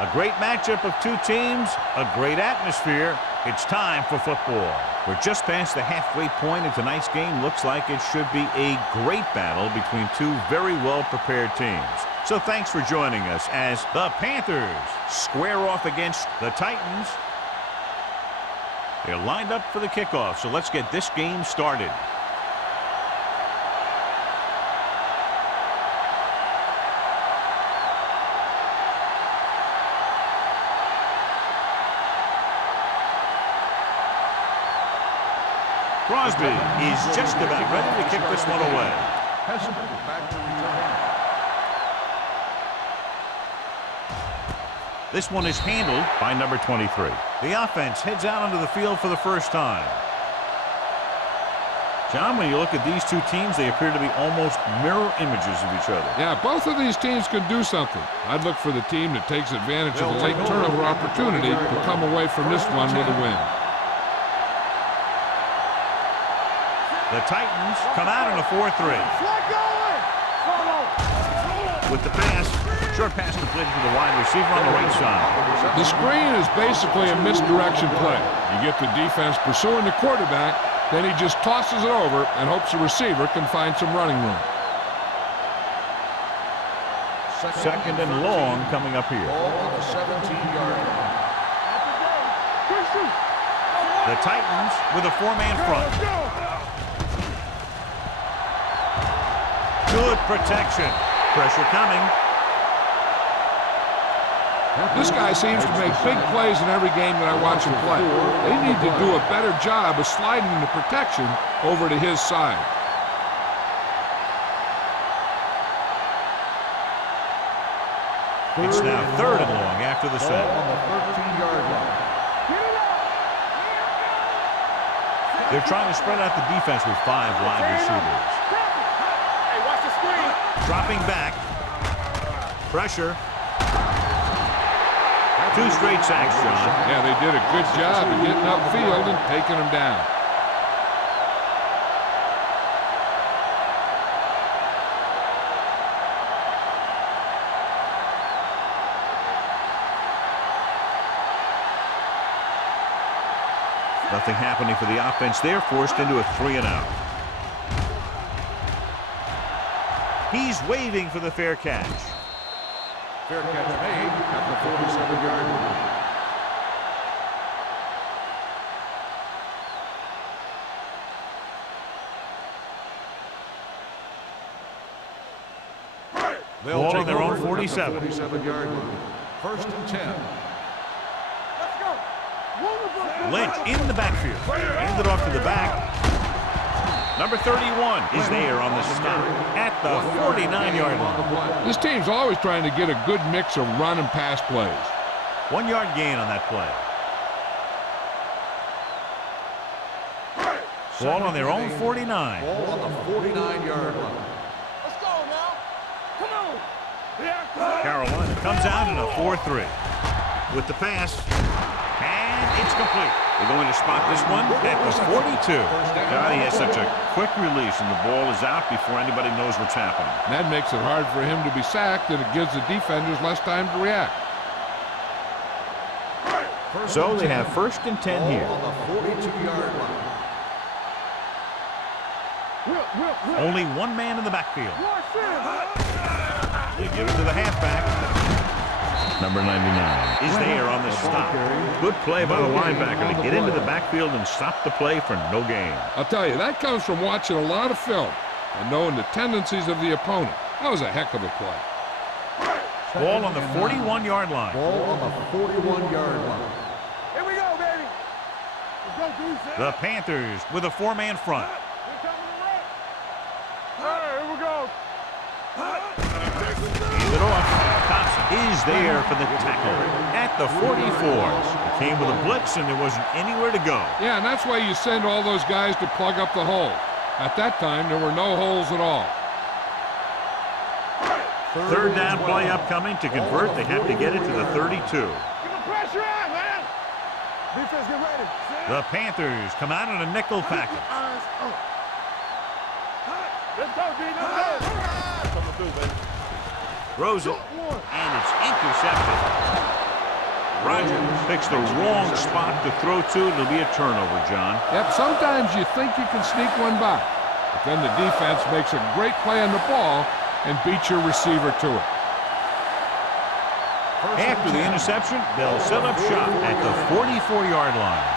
A great matchup of two teams, a great atmosphere. It's time for football. We're just past the halfway point of tonight's game. Looks like it should be a great battle between two very well-prepared teams. So thanks for joining us as the Panthers square off against the Titans. They're lined up for the kickoff, so let's get this game started. Crosby is just about ready to kick this one away. This one is handled by number 23. The offense heads out onto the field for the first time. John, when you look at these two teams, they appear to be almost mirror images of each other. Yeah, both of these teams can do something. I'd look for the team that takes advantage of the late turnover opportunity to come away from this one with a win. The Titans come out in a 4-3. With the pass, short pass completed to the wide receiver on the right side. The screen is basically a misdirection play. You get the defense pursuing the quarterback, then he just tosses it over and hopes the receiver can find some running room. Second and long coming up here. The Titans with a four-man front. Good protection. Pressure coming. This guy seems to make big plays in every game that I watch him play. They need to do a better job of sliding the protection over to his side. It's now third and long after the set. They're trying to spread out the defense with 5 wide receivers. Dropping back. Pressure. 2 straight sacks, John. Yeah, they did a good job of getting upfield and taking them down. Nothing happening for the offense there, forced into a 3-and-out. He's waving for the fair catch. Fair catch made at the 47-yard line. They'll take their own 47. 47-yard line. First and 10. Lynch in the backfield. Handed off to the back. Number 31 is there on the stop at the 49-yard line. This team's always trying to get a good mix of run and pass plays. 1-yard gain on that play. Ball on their own 49. Ball on the 49-yard line. Let's go now. Come on. Carolina comes out in a 4-3. With the pass. And it's complete. They're going to spot this one at the 42. God, he has such a quick release, and the ball is out before anybody knows what's happening. That makes it hard for him to be sacked, and it gives the defenders less time to react. So they have first and 10 here. On the 42-yard line. Only one man in the backfield. They give it to the halfback. Number 99 is there on the stop. Good play by the linebacker to get into the backfield and stop the play for no gain. I'll tell you, that comes from watching a lot of film and knowing the tendencies of the opponent. That was a heck of a play. Ball on the 41-yard line. Ball on the 41-yard line. Here we go, baby. Let's go, Goose. The Panthers with a 4-man front. Here we go. Hand it off. Thompson is there for the tackle at the 44. It came with a blitz, and there wasn't anywhere to go. Yeah, and that's why you send all those guys to plug up the hole. At that time, there were no holes at all. Third down play upcoming. To convert, they have to get it to the 32. Get the pressure on, man. Defense, get ready. The Panthers come out in a nickel package. Let's go, D. Let's go. Something to do, baby. Throws it, and it's intercepted. Rogers picks the wrong spot to throw to. It'll be a turnover, John. Yep, sometimes you think you can sneak one by, but then the defense makes a great play on the ball and beats your receiver to it. After the interception, they'll set up shop at the 44-yard line.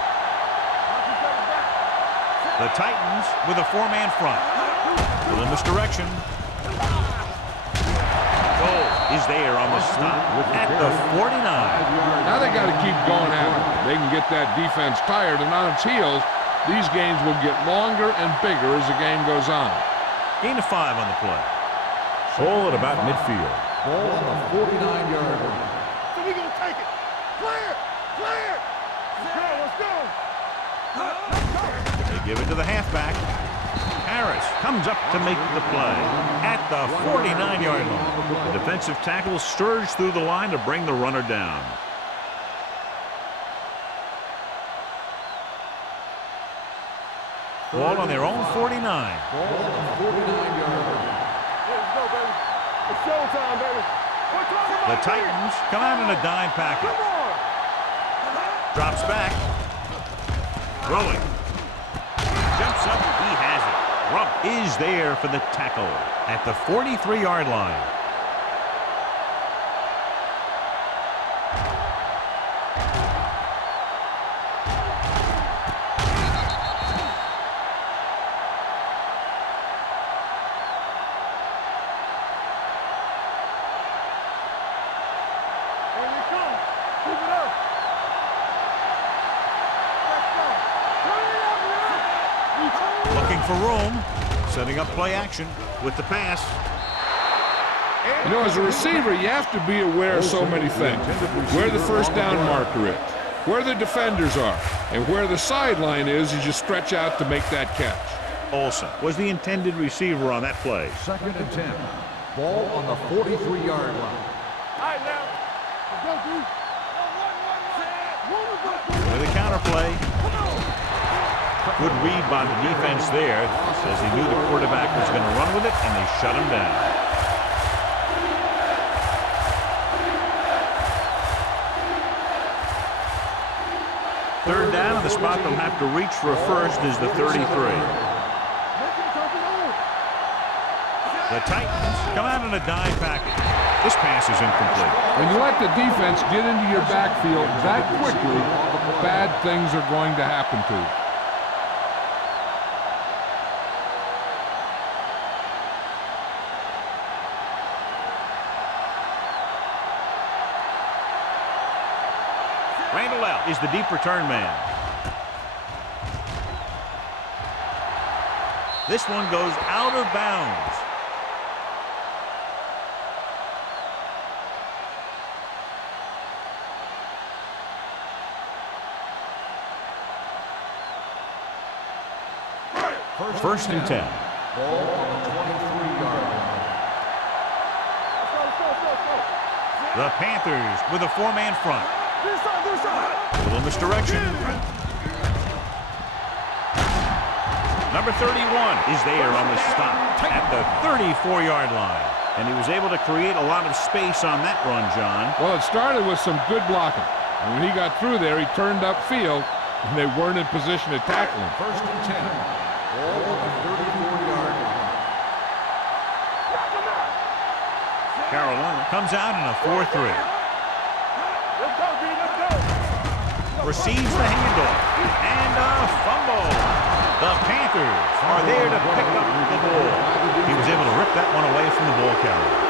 The Titans with a four-man front. With a misdirection. Goal is there on the stop at the 49. Now they got to keep going at it. They can get that defense tired and on its heels. These games will get longer and bigger as the game goes on. Gain of 5 on the play. Ball at about midfield. Ball on the 49-yard line. So we gonna take it. Clear! Clear! Let's go! Let's go! They give it to the halfback. Harris comes up to make the play at the 49-yard line. The defensive tackle surged through the line to bring the runner down. Ball on their own 49. Ball on the 49-yard line. Let's go, baby. It's showtime, baby. We're talking about The Titans come out in a dime package. Come on! Drops back. Throwing. Jumps up. He has it. Rump is there for the tackle at the 43-yard line. Here we come. Keep it up. Let's go. Turn it up, man. Looking for room. Setting up play action with the pass. You know, as a receiver, you have to be aware of so many things. Where the first down marker is, where the defenders are, and where the sideline is as you stretch out to make that catch. Olsen was the intended receiver on that play. 2nd and 10. Ball on the 43-yard line. All right, now. Let's go, dude. With the counter play. Good read by the defense there, as he knew the quarterback was going to run with it, and they shut him down. Third down, and the spot they'll have to reach for a first is the 33. The Titans come out in a dime package. This pass is incomplete. When you let the defense get into your backfield that quickly, bad things are going to happen to you. Randall is the deep return man. This one goes out of bounds. First and 10. Ball on the 23-yard line. The Panthers with a four-man front. This side. A little misdirection. Number 31 is there on the stop at the 34-yard line. And he was able to create a lot of space on that run, John. Well, it started with some good blocking. And when he got through there, he turned upfield, and they weren't in position to tackle him. 1st and 10. Ball on the 34-yard line. Carolina comes out in a 4-3. Let's go, B. Let's go. Receives the handoff. And a fumble. The Panthers are there to pick up the ball. He was able to rip that one away from the ball carrier.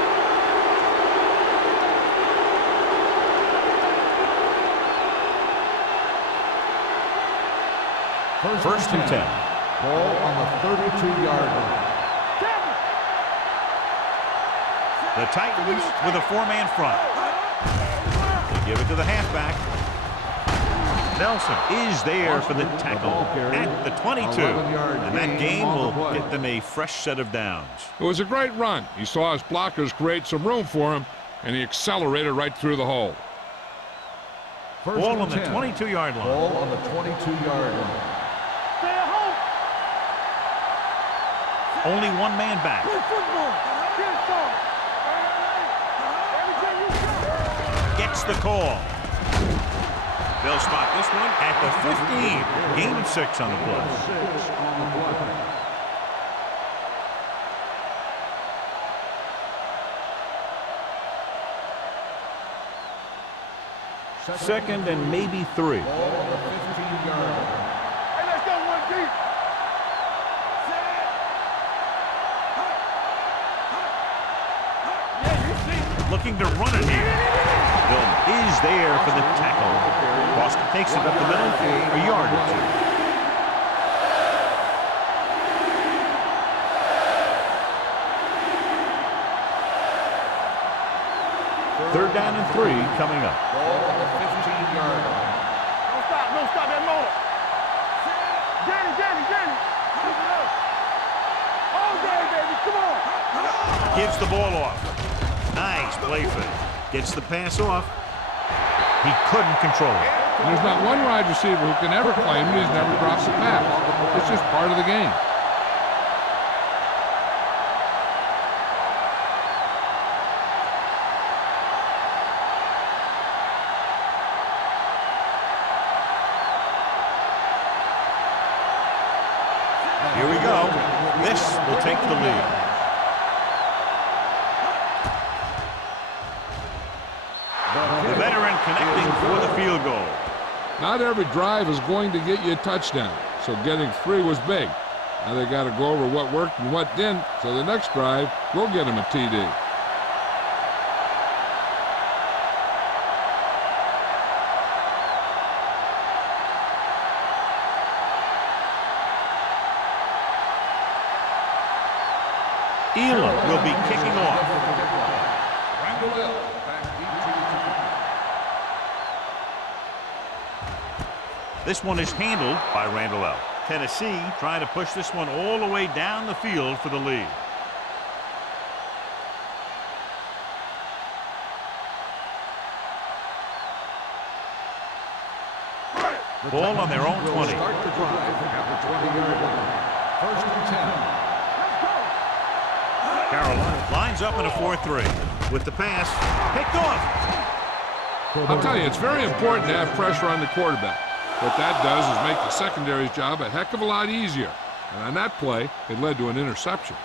First and 10. Ball on the 32-yard line. The Titans with a four-man front. They give it to the halfback. Nelson is there for the tackle at the 22. And that gain will get them a fresh set of downs. It was a great run. He saw his blockers create some room for him, and he accelerated right through the hole. Ball on the 22-yard line. Ball on the 22-yard line. Stay at home. Only one man back. Play football. Get it started. Everything you got. Gets the call. They'll spot this one at the 15. Gain of 6 on the play. Second and maybe 3. Ball on the 15-yard line. Hey, let's go one deep. Looking to run it here. Bill is there for the tackle. Boston takes it up the middle, a yard or 2. Third down and 3 coming up. Ball on the 15-yard line. Don't stop that motor. Danny. Keep it up. All day, baby, come on. Gives the ball off. Nice play fake. Gets the pass off. He couldn't control it. And there's not one wide receiver who can ever claim that he's never dropped a pass. It's just part of the game. Here we go. This will take the lead. The veteran connecting for the field goal. Not every drive is going to get you a touchdown, so getting 3 was big. Now they got to go over what worked and what didn't, so the next drive will get him a TD. Elam will be kicking off. This one is handled by Randall L. Tennessee trying to push this one all the way down the field for the lead. Ball on their own 20. Start the drive at the 20-yard line. First and 10. Carolina lines up in a 4-3 with the pass picked off. I'll tell you, it's very important to have pressure on the quarterback. What that does is make the secondary's job a heck of a lot easier. And on that play, it led to an interception.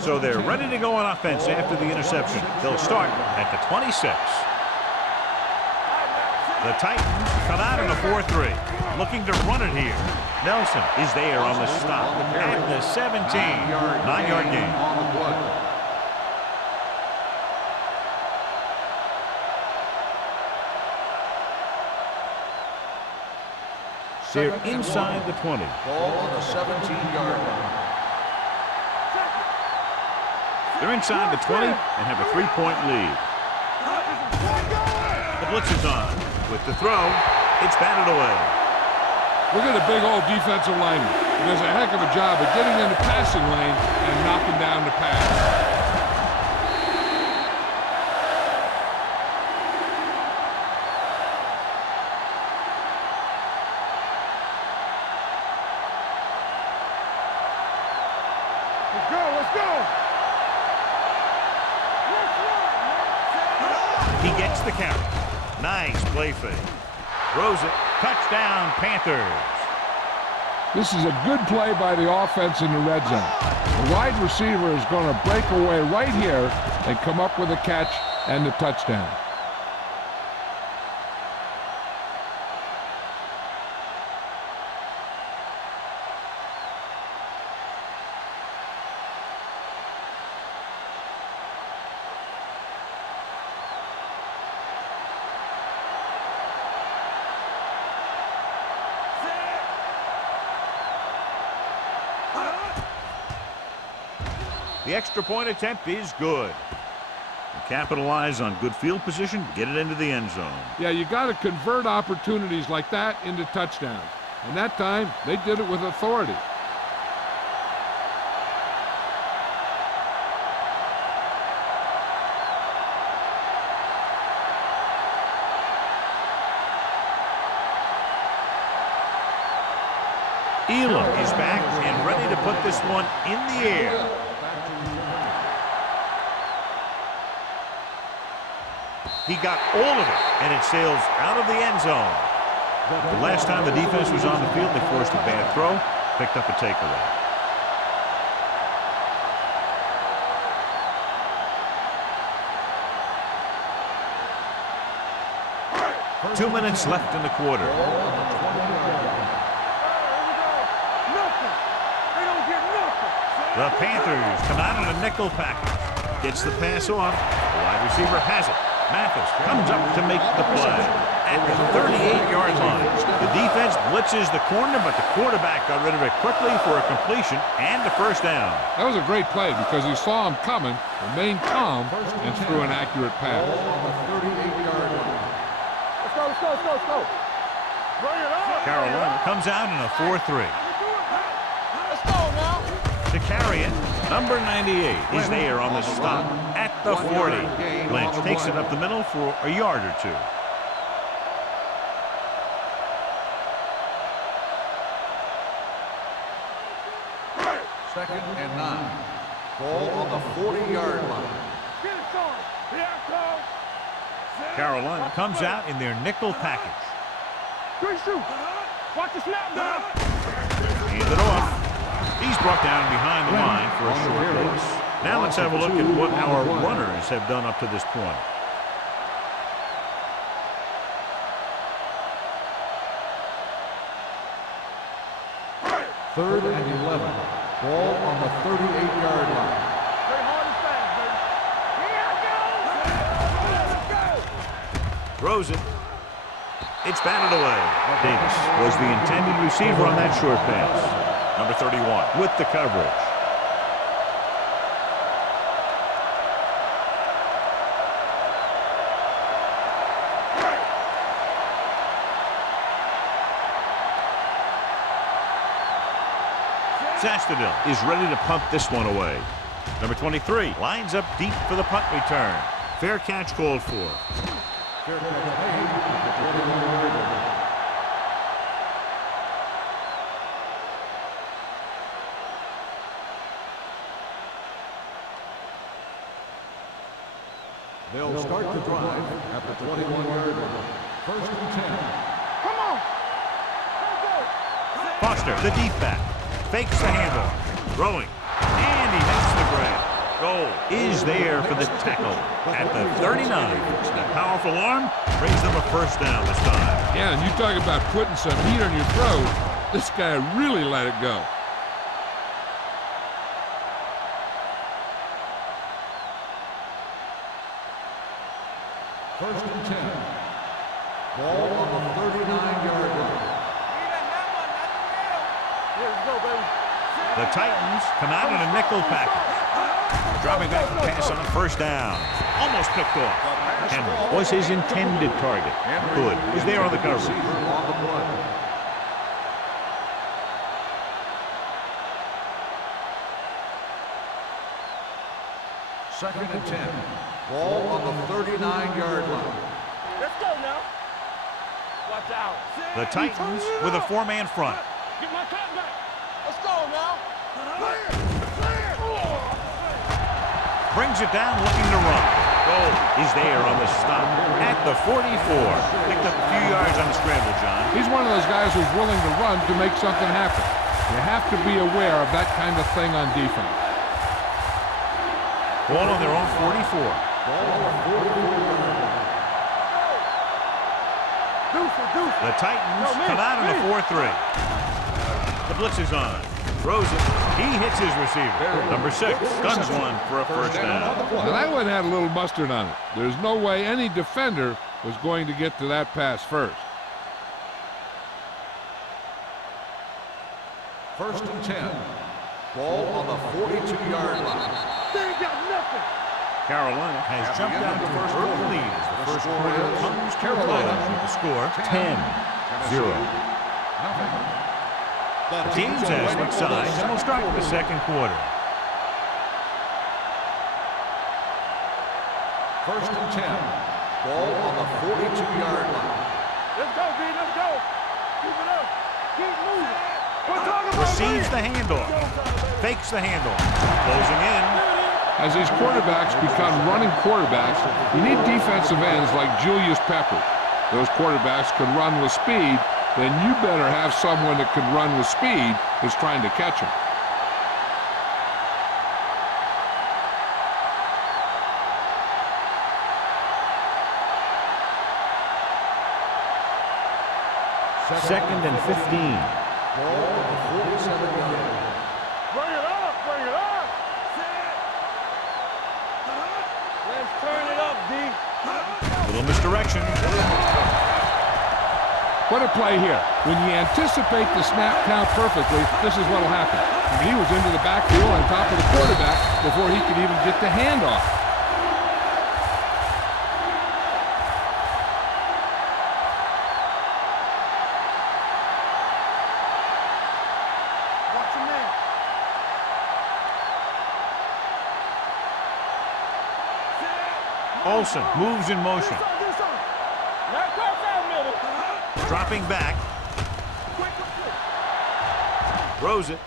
So they're ready to go on offense after the interception. They'll start at the 26. The Titans come out in a 4-3, looking to run it here. Nelson is there on the stop at the 17. 9-yard gain. On the play. They're inside the 20. Ball on the 17-yard line. They're inside the 20 and have a 3-point lead. The blitz is on. With the throw, it's batted away. Look at the big old defensive lineman. He does a heck of a job of getting in the passing lane and knocking down the pass. Let's go. He gets the carry. Nice play fake. Throws it. Touchdown, Panthers. This is a good play by the offense in the red zone. The wide receiver is going to break away right here and come up with a catch and the touchdown. The extra point attempt is good. Capitalize on good field position, get it into the end zone. Yeah, you got to convert opportunities like that into touchdowns. And that time, they did it with authority. Elam is back and ready to put this one in the air. He got all of it, and it sails out of the end zone. The last time the defense was on the field, they forced a bad throw, picked up a takeaway. 2 minutes left in the quarter. The Panthers come out in a nickel package. Gets the pass off. The wide receiver has it. Mathis comes up to make the play. At the 38-yard line, the defense blitzes the corner, but the quarterback got rid of it quickly for a completion and a first down. That was a great play because he saw him coming, remained calm, and threw an accurate pass. Let's go. Bring it on. Carolina comes out in a 4-3. Let's go now. To carry it, number 98 is there on the stop at the 40. Lynch takes it up the middle for a yard or two. Second and 9. Ball on the 40-yard line. Get it going. Here I come. Carolina comes out in their nickel package. Good shoot. Watch the snap now. Hand it off. He's brought down behind the line for a short pass. Now let's have a look at what our runners have done up to this point. Third and 11. Ball on the 38-yard line. Stay hard and fast, baby. Here I go. Throws it. It's batted away. Davis was the intended receiver on that short pass. Number 31 with the coverage. Zastadil is ready to punt this one away. Number 23 lines up deep for the punt return. Fair catch called for. Fair catch made at the 21-yard line. They'll start the drive at the 21-yard line. First and 10. Come on. Foster, the deep back, fakes the handoff, throwing, and he makes the grab. Goal is there for the tackle at the 39. That powerful arm brings them a first down this time. Yeah, and you talk about putting some heat on your throat. This guy really let it go. First and 10. Ball on the 39-yard line. Let's go, baby. The Titans come out in a nickel package. Dropping back the pass on first down. Almost picked off. Henry was his intended target. Good is there on the coverage. On the play. Second and 10. Ball on the 39-yard line. Let's go now. Watch out. The Titans with a four-man front. Get my cut back. Let's go now. Clear. Brings it down looking to run. Goal is there on the stop at the 44. Picked up a few yards on the scramble, John. He's one of those guys who's willing to run to make something happen. You have to be aware of that kind of thing on defense. Ball on their own 44. The Titans come out in a 4-3. The blitz is on. Throws it. He hits his receiver. Number 6 guns one for a first down. Now that one had a little mustard on it. There's no way any defender was going to get to that pass first. First and 10. Ball on the 42-yard line. They ain't got nothing. Carolina has jumped out to an early lead as the first quarter comes to a close with the score 10-0. The teams have switched sides and will start the second quarter. First and 10. Ball on the 42-yard line. Let's go, B. Let's go. Keep it up. Keep moving. We're talking about Receives the handoff. Fakes the handoff. Closing in. As these quarterbacks become running quarterbacks, you need defensive ends like Julius Peppers. Those quarterbacks can run with speed, then you better have someone that can run with speed that's trying to catch them. Second and 15. Ball on the 47-yard line. Bring it up, bring it up. Let's turn it up, D. Little misdirection. What a play here. When you anticipate the snap count perfectly, this is what will happen. He was into the backfield on top of the quarterback before he could even get the handoff. Watch your man. Olsen moves in motion. Do something. Now cross that middle. Dropping back. Throws it.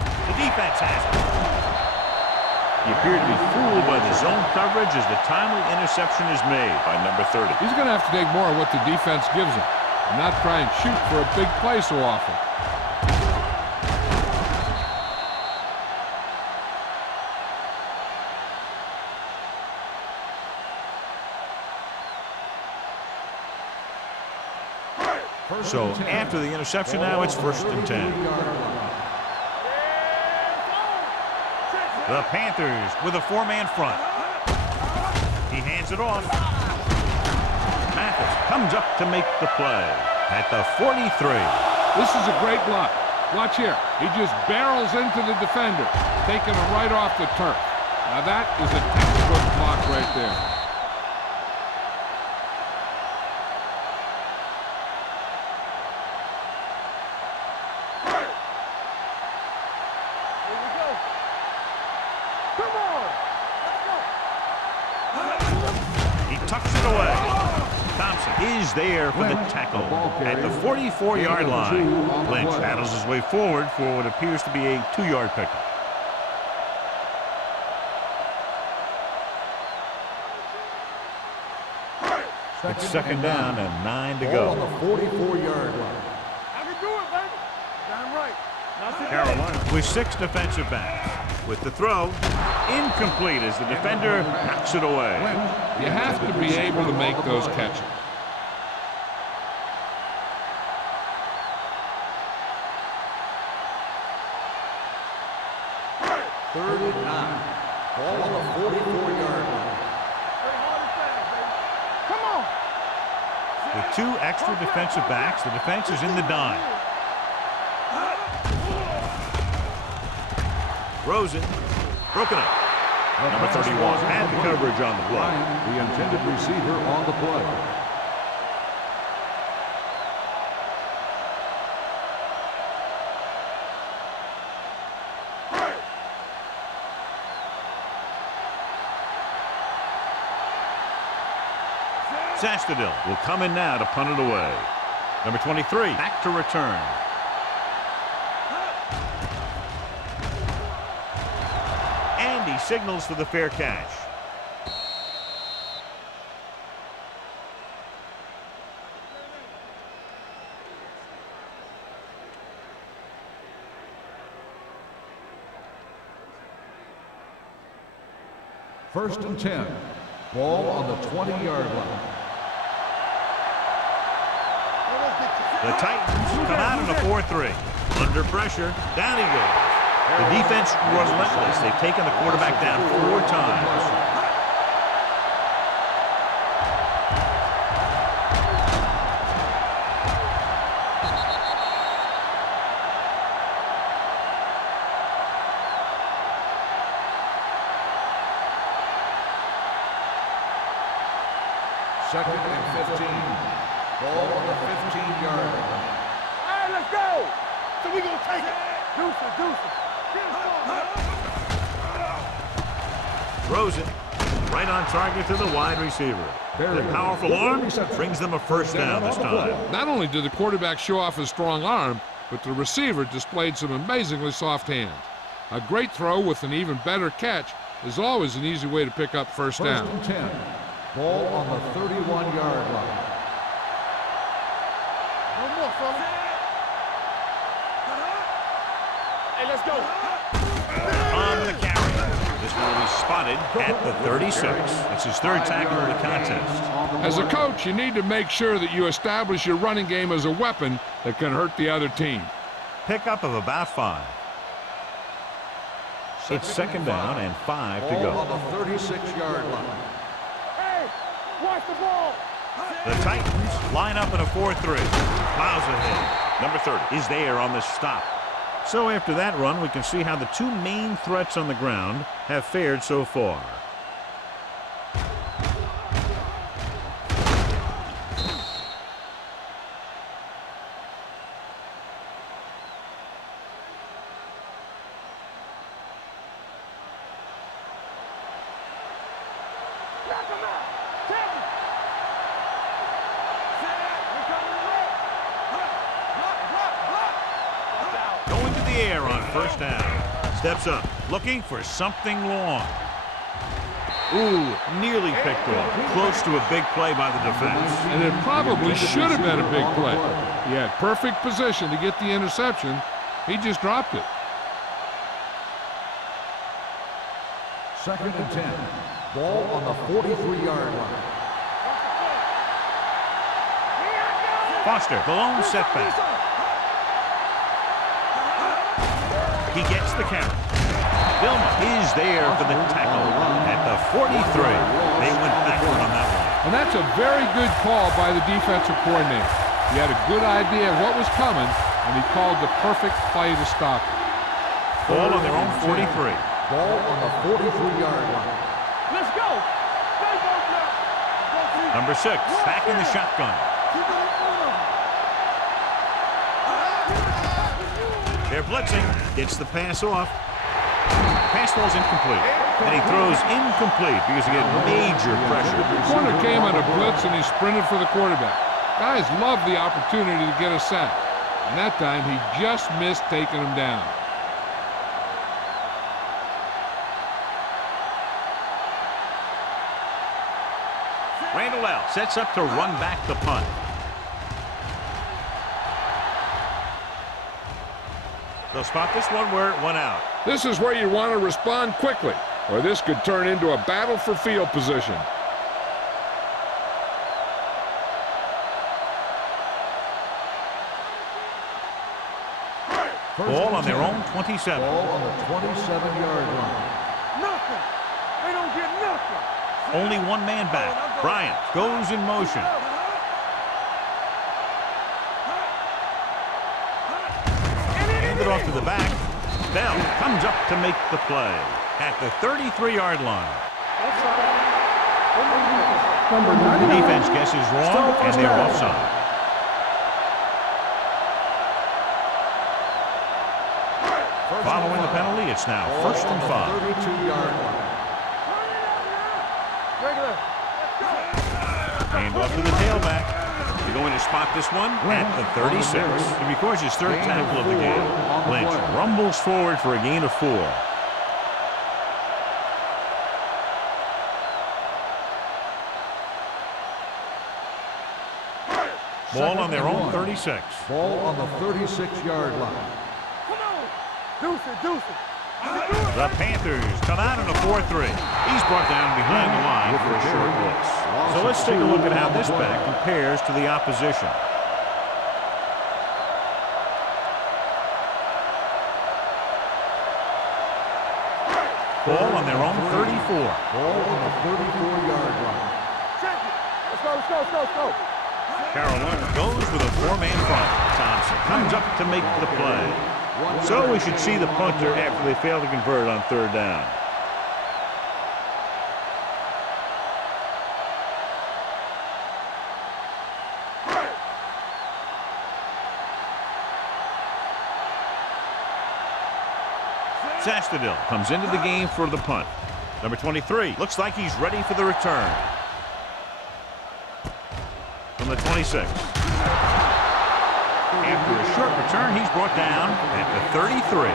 The defense has it. He appeared to be fooled by the zone coverage as the timely interception is made by number 30. He's going to have to take more of what the defense gives him and not try and shoot for a big play so often. So after the interception now, it's 1st and 10. The Panthers with a 4-man front. He hands it off. Mathis comes up to make the play at the 43. This is a great block. Watch here. He just barrels into the defender, taking him right off the turf. Now that is a textbook block right there. Is there for the tackle at the 44-yard line. Lynch battles his way forward for what appears to be a 2-yard pickup. It's 2nd down and 9 to go. On the 44-yard line. I can do it, baby. Damn right. Carolina with 6 defensive backs. With the throw, incomplete as the defender knocks it away. You have to be able to make those catches. Third and 9. Ball on the 44-yard line. Come on. With 2 extra defensive backs, the defense is in the dime. Throws it. Broken up. Number 31 had the coverage on the play. The intended receiver on the play. Sastadil will come in now to punt it away. Number 23 back to return. And he signals for the fair catch. First and 10. Ball on the 20-yard line. The Titans come out in a 4-3. Under pressure, down he goes. The defense relentless. They've taken the quarterback down 4 times. Second and 15. Ball on the 15-yard line. All right, let's go. So we gonna take it. Deuces. Throws it right on target to the wide receiver. The powerful arm brings them a first down this time. Not only did the quarterback show off his strong arm, but the receiver displayed some amazingly soft hands. A great throw with an even better catch is always an easy way to pick up first down. First and 10. Ball on the 31-yard line. No more, fella. Hey, let's go. On the carry. This one will be spotted at the 36. It's his third tackle of the contest. As a coach, you need to make sure that you establish your running game as a weapon that can hurt the other team. Pickup of about 5. It's second down and 5 to go. Ball on the 36-yard line. Hey, watch the ball. The Titans line up in a 4-3. Miles ahead. Number 30 is there on the stop. So after that run, we can see how the two main threats on the ground have fared so far. Going to the air on first down. Steps up, looking for something long. Ooh, nearly picked off. Close to a big play by the defense. And it probably should have been a big play. He had perfect position to get the interception. He just dropped it. Second and 10. Ball on the 43-yard line. Foster, the lone setback. He gets the carry. Vilma is there for the tackle at the 43. They went backward on that one. And that's a very good call by the defensive coordinator. He had a good idea of what was coming, and he called the perfect play to stop it. Ball on their own 43. Ball on the 43-yard line. Let's go. Number 6, back in the shotgun. They're blitzing. Gets the pass off. Pass ball's incomplete. And he throws incomplete because he had major pressure. The corner came on a blitz, and he sprinted for the quarterback. Guys love the opportunity to get a sack. And that time, he just missed taking him down. Randall L. sets up to run back the punt. They'll spot this one where it went out. This is where you want to respond quickly, or this could turn into a battle for field position. Ball on their own 27. Ball on the 27-yard line. Nothing. They don't get nothing. Only one man back. Bryant goes in motion. Hand it off to the back. Bell comes up to make the play at the 33-yard line. The defense guesses wrong, and they're offside. Following the penalty, it's now first and 5. 32-yard line. Hand off to the tailback. They're going to spot this one at the 36. He records his third tackle of the game. Lynch rumbles forward for a gain of 4. Ball on their own 36. Ball on the 36-yard line. Deuce it. The Panthers come out in a 4-3. He's brought down behind the line for a short loss. So let's take a look at how this back compares to the opposition. Ball on their own 34. Ball on the 34-yard line. Check it. Let's go. Carolina goes with a 4-man front. Thompson comes up to make the play. So we should see the punter after they fail to convert on third down. Sastadil comes into the game for the punt. Number 23 looks like he's ready for the return. From the 26. After a short return, he's brought down at the 33.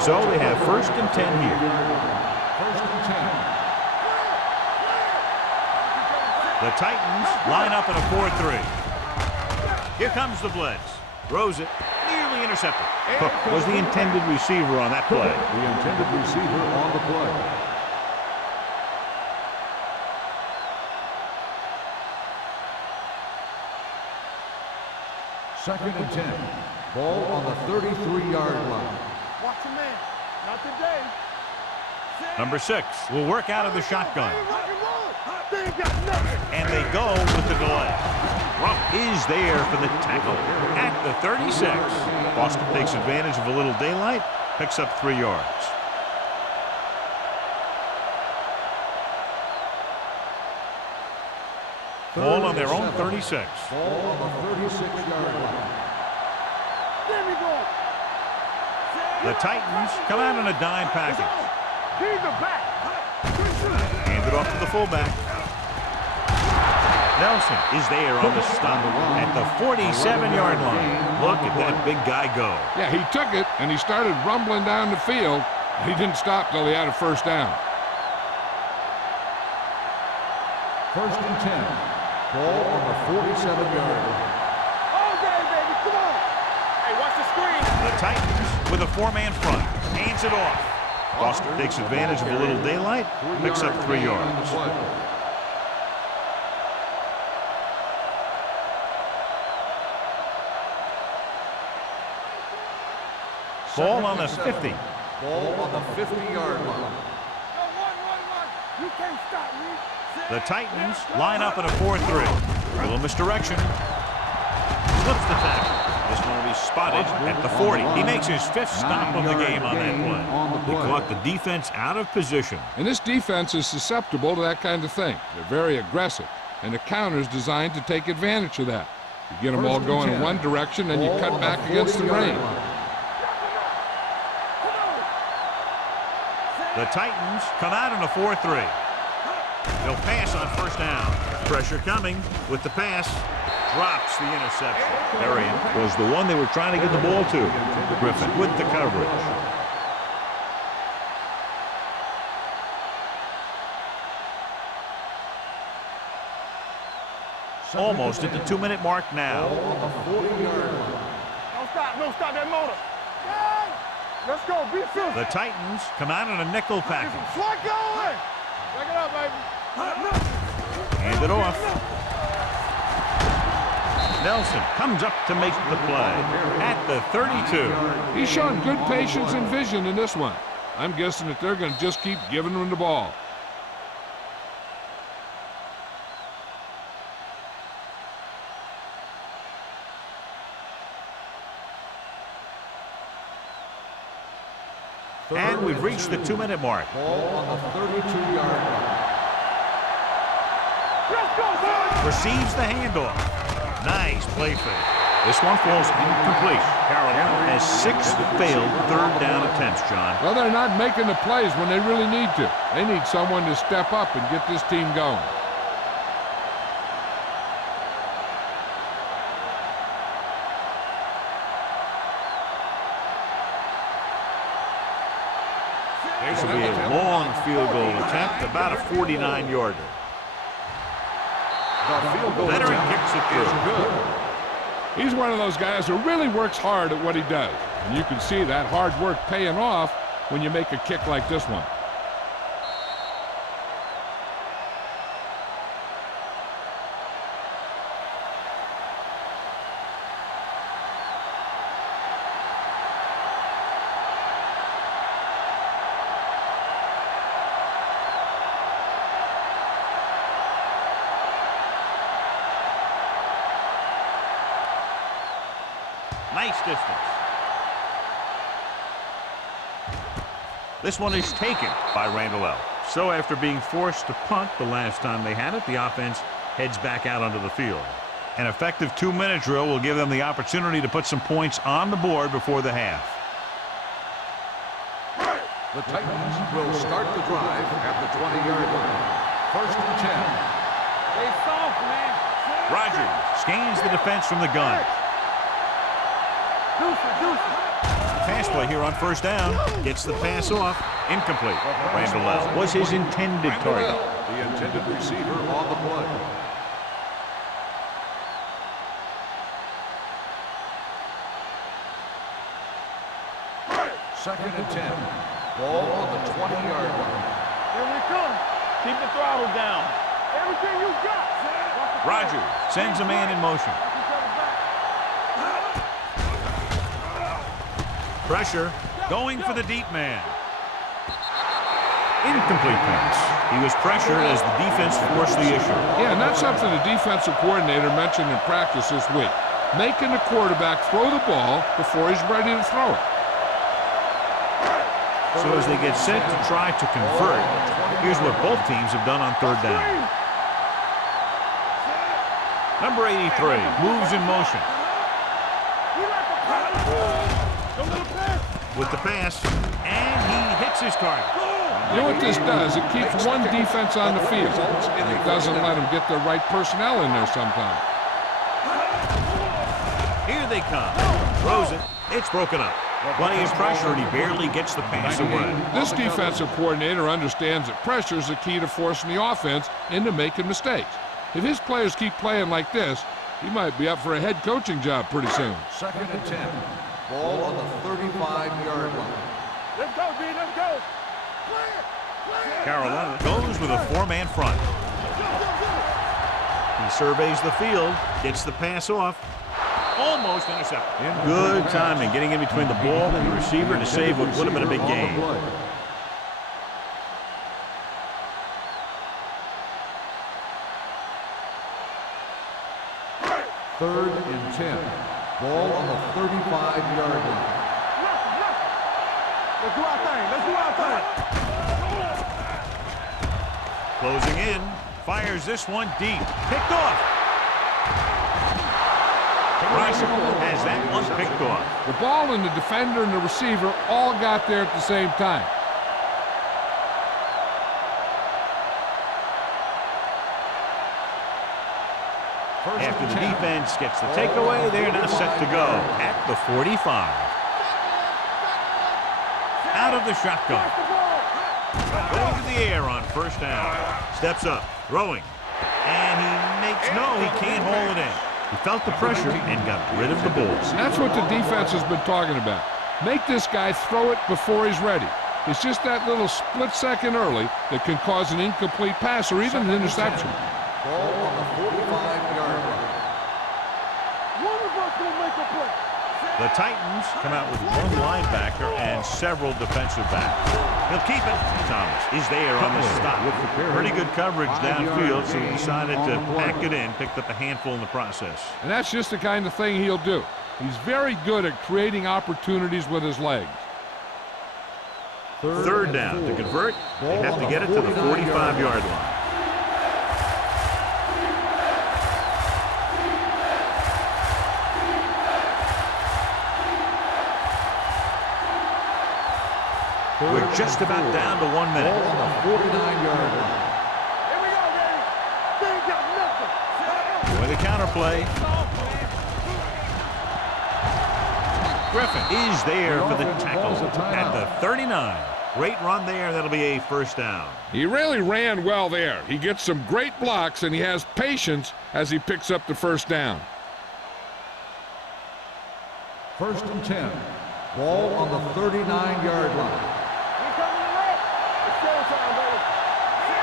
So they have 1st and 10 here. 1st and 10. The Titans line up in a 4-3. Here comes the blitz. Throws it. Nearly intercepted. Cook was the intended receiver on that play. The intended receiver on the play. Second and 10. Ball on the 33-yard line. Watch your man. Not today. Number 6 will work out of the shotgun. Rock and roll. They ain't got nothing. And they go with the delay. Rupp is there for the tackle at the 36. Boston takes advantage of a little daylight, picks up 3 yards. Ball on their own 36. Ball on the 36-yard line. There we go. The Titans come out in a dime package. He's the back. Hand it off to the fullback. Nelson is there on the stop at the 47-yard line. Look at that big guy go. Yeah, he took it, and he started rumbling down the field. He didn't stop till he had a 1st down. 1st and 10. Ball on the 47-yard line. All day, baby. Come on. Hey, watch the screen. The Titans with a 4-man front. Hands it off. Boston takes advantage of a little daylight, picks up 3 yards. Ball on the 50. Ball on the 50-yard line. Go, one. You can't stop me. The Titans line up in a 4-3. A little misdirection. Slips the tackle. This one will be spotted at the 40. He makes his 5th stop of the game on that play. They caught the defense out of position. And this defense is susceptible to that kind of thing. They're very aggressive, and the counter's designed to take advantage of that. You get them all going in one direction, and you cut back against the grain. The Titans come out in a 4-3. They'll pass on 1st down. Pressure coming with the pass. Drops the interception. Arian was the one they were trying to get the ball to. Griffin with the coverage. Almost at the 2-minute mark now. On the 40-yard line. Don't stop that motor. Let's go. Be true. The Titans come out in a nickel package. Slide going. Check it out, baby. Hand it off. Nelson comes up to make the play at the 32. He's shown good patience and vision in this one. I'm guessing that they're going to just keep giving him the ball. And we've reached the 2-minute mark. Ball on the 32-yard line. Let's go, boys. Receives the handoff. Nice play fake. This one falls incomplete. Carolina has 6 failed 3rd down attempts, John. Well, they're not making the plays when they really need to. They need someone to step up and get this team going. This will be a long field goal attempt, about a 49-yarder. The field goal Veteran attempt kicks it is through. good. He's one of those guys who really works hard at what he does. And you can see that hard work paying off when you make a kick like this one. Nice distance. This one is taken by Randall L. So after being forced to punt the last time they had it, the offense heads back out onto the field. An effective 2-minute drill will give them the opportunity to put some points on the board before the half. The Titans will start the drive at the 20-yard line. 1st and 10. They soft, man. Rogers scans the defense from the gun. Deuce. Pass play here on first down. Gets the pass off. Incomplete. Randall L. was his intended target. The intended receiver on the play. Second and 10. Ball on the 20-yard line. Here we come. Keep the throttle down. Everything you got. Rogers sends a man in motion. Pressure. Going for the deep man. Incomplete pass. He was pressured as the defense forced the issue. Yeah, and that's something the defensive coordinator mentioned in practice this week. Making the quarterback throw the ball before he's ready to throw it. So as they get set to try to convert, here's what both teams have done on third down. Number 83 moves in motion. With the pass, and he hits his target. You know what this does? It keeps one defense on the field, and it doesn't let them get the right personnel in there sometimes. Here they come. Throws it. It's broken up. Plenty of pressure, and he barely gets the pass away. This defensive coordinator understands that pressure is the key to forcing the offense into making mistakes. If his players keep playing like this, he might be up for a head coaching job pretty soon. Second and 10. Ball on the 35-yard line. Let's go, D. Let's go. Carolina goes with a four-man front. He surveys the field, gets the pass off. Almost intercepted. Good timing, getting in between the ball and the receiver to save what would have been a big gain. Third and 10. Ball on the 35-yard line. Let's do our thing. Let's do our thing. Closing in, fires this one deep. Picked off. Rice has that one picked off. The ball and the defender and the receiver all got there at the same time. After the defense gets the takeaway, they're now set to go at the 45. Out of the shotgun. Going to the air on first down. Steps up, throwing. And he makes he can't hold it in. He felt the pressure and got rid of the ball. That's what the defense has been talking about. Make this guy throw it before he's ready. It's just that little split second early that can cause an incomplete pass or even an interception. Ball on the 45-yard line. One of us will make a play. The Titans come out with one linebacker and several defensive backs. He'll keep it. Thomas is there on the stop. Pretty good coverage downfield, so he decided to pack it in, picked up a handful in the process. And that's just the kind of thing he'll do. He's very good at creating opportunities with his legs. Third down. To convert, they have to get it to the 45-yard line. We're just about down to 1 minute. Ball on the 49-yard line. Here we go, baby. They ain't got nothing. With the counterplay. Griffin is there for the tackle at the 39. Great run there. That'll be a first down. He really ran well there. He gets some great blocks, and he has patience as he picks up the first down. First and 10. Ball on the 39-yard line.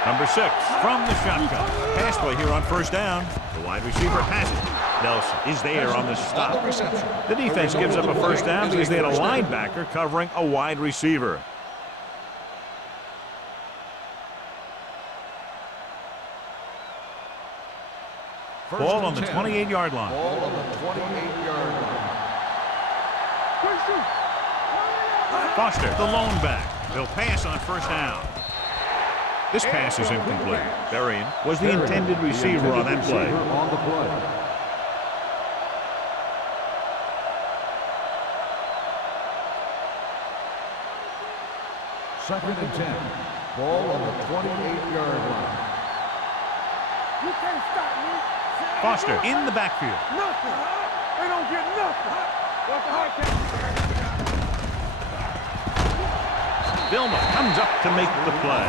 Number 6 from the shotgun. Pass play here on first down. The wide receiver has it. Nelson is there on the stop. The defense gives up a first down because they had a linebacker covering a wide receiver. Ball on the 28-yard line. Ball on the 28-yard line. Foster, the lone back. They'll pass on first down. This pass is incomplete. Berrien was the intended receiver on that play. Second and 10. Ball on the 28-yard line. You can't stop me. Foster in the backfield. Nothing. They don't get nothing. What's the hard catch? Vilma comes up to make the play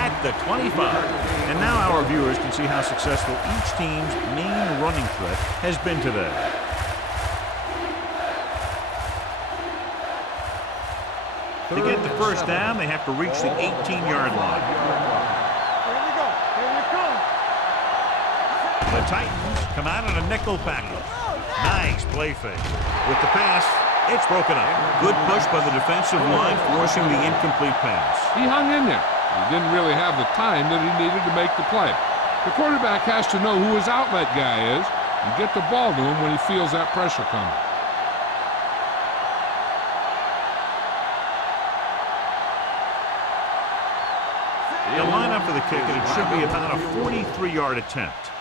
at the 25. And now our viewers can see how successful each team's main running threat has been today. To get the first down, they have to reach the 18-yard line. Here we go. Here we come. The Titans come out in a nickel package. Nice play fake. With the pass, it's broken up. Good push by the defensive line, forcing the incomplete pass. He hung in there. He didn't really have the time that he needed to make the play. The quarterback has to know who his outlet guy is and get the ball to him when he feels that pressure coming. They'll line up for the kick, and it should be about a 43-yard attempt.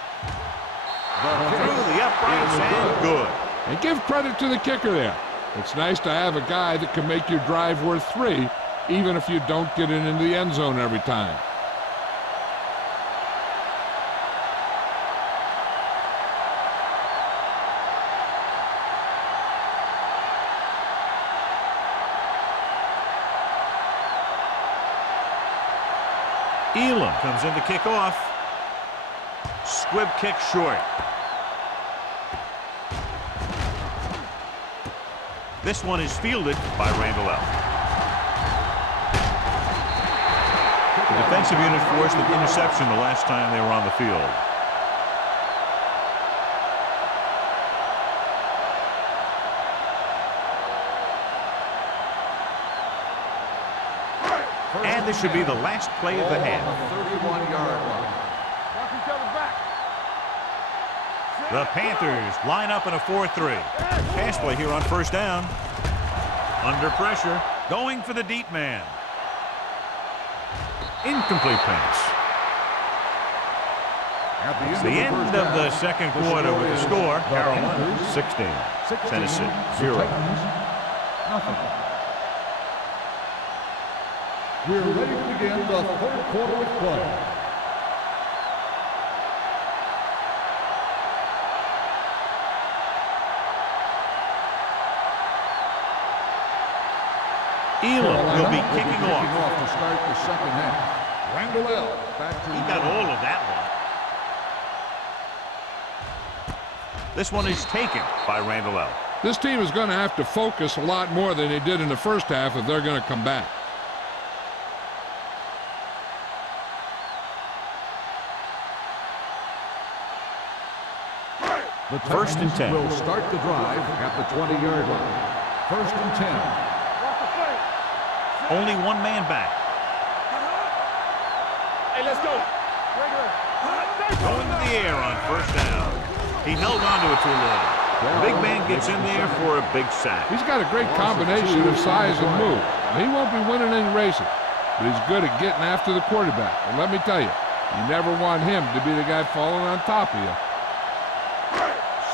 Through the uprights and good. And give credit to the kicker there. It's nice to have a guy that can make your drive worth 3, even if you don't get it into the end zone every time. Elam comes in to kick off. Squib kick short. This one is fielded by Randall Elf. The defensive unit forced an interception the last time they were on the field. And this should be the last play of the half. 31-yard line. Watch each other back. The Panthers line up in a 4-3. Pass play here on first down. Under pressure, going for the deep man. Incomplete pass. It's the end of the second quarter with the score. Carolina 16, Tennessee 0. We're ready to begin the third quarter of play. Elam will be kicking off. To start the second half. Randall L. Back to He got all of that one. This one is taken by Randall L. This team is going to have to focus a lot more than they did in the first half if they're going to come back. The First and 10. will start the drive at the 20-yard line. First and 10. Watch the play. Only one man back. Hey, let's go. Going to the air on first down. He held on to it too long. The big man gets in there for a big sack. He's got a great combination of size and move. He won't be winning any races, but he's good at getting after the quarterback. And let me tell you, you never want him to be the guy falling on top of you.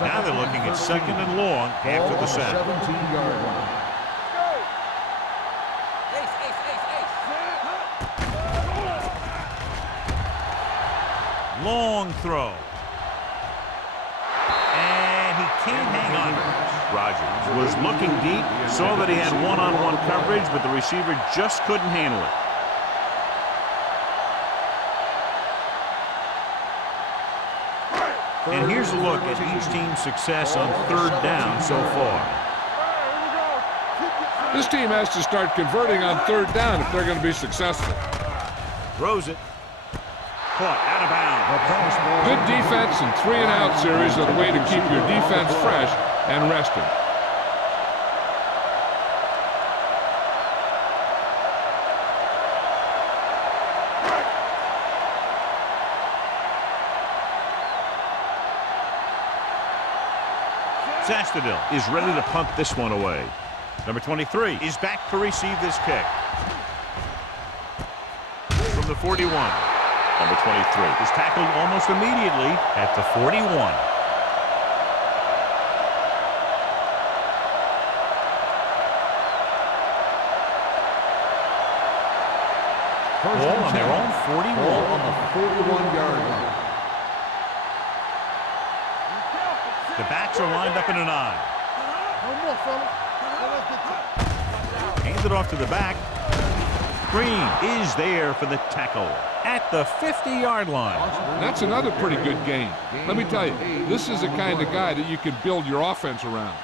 Now they're looking at second and long after the sack. 17-yard line. Long throw. And he can't hang on. Rodgers was looking deep, saw that he had one-on-one coverage, but the receiver just couldn't handle it. And here's a look at each team's success on third down so far. This team has to start converting on third down if they're going to be successful. Throws it. Caught out of bounds. Good defense and 3-and-out series are the way to keep your defense fresh and rested. Zastadil is ready to punt this one away. Number 23 is back to receive this kick. From the 41. Number 23 is tackled almost immediately at the 41. Ball on their own 41. Ball on the 41-yard line. The backs are lined up in an I. No more, fellas. Hands it off to the back. screen is there for the tackle at the 50-yard line. That's another pretty good gain. Let me tell you, this is the kind of guy that you can build your offense around.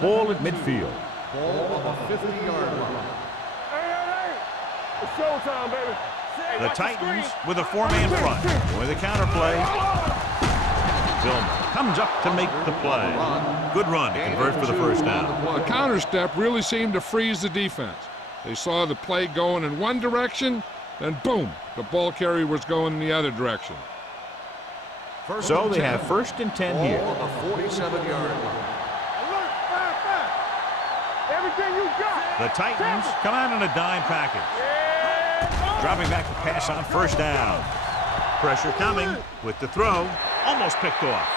Ball at midfield. Ball on the 50-yard line. Hey. It's showtime, baby. The Titans with a four-man front. With a counterplay. Tillman comes up to make the play. Good run to convert for the first down. The counter step really seemed to freeze the defense. They saw the play going in one direction, then boom, the ball carrier was going in the other direction. So they have first and 10 here. Ball on the 47-yard line. Alert, 5-5. Everything you got. The Titans come out in a dime package. Dropping back to pass on first down. Pressure coming with the throw. Almost picked off.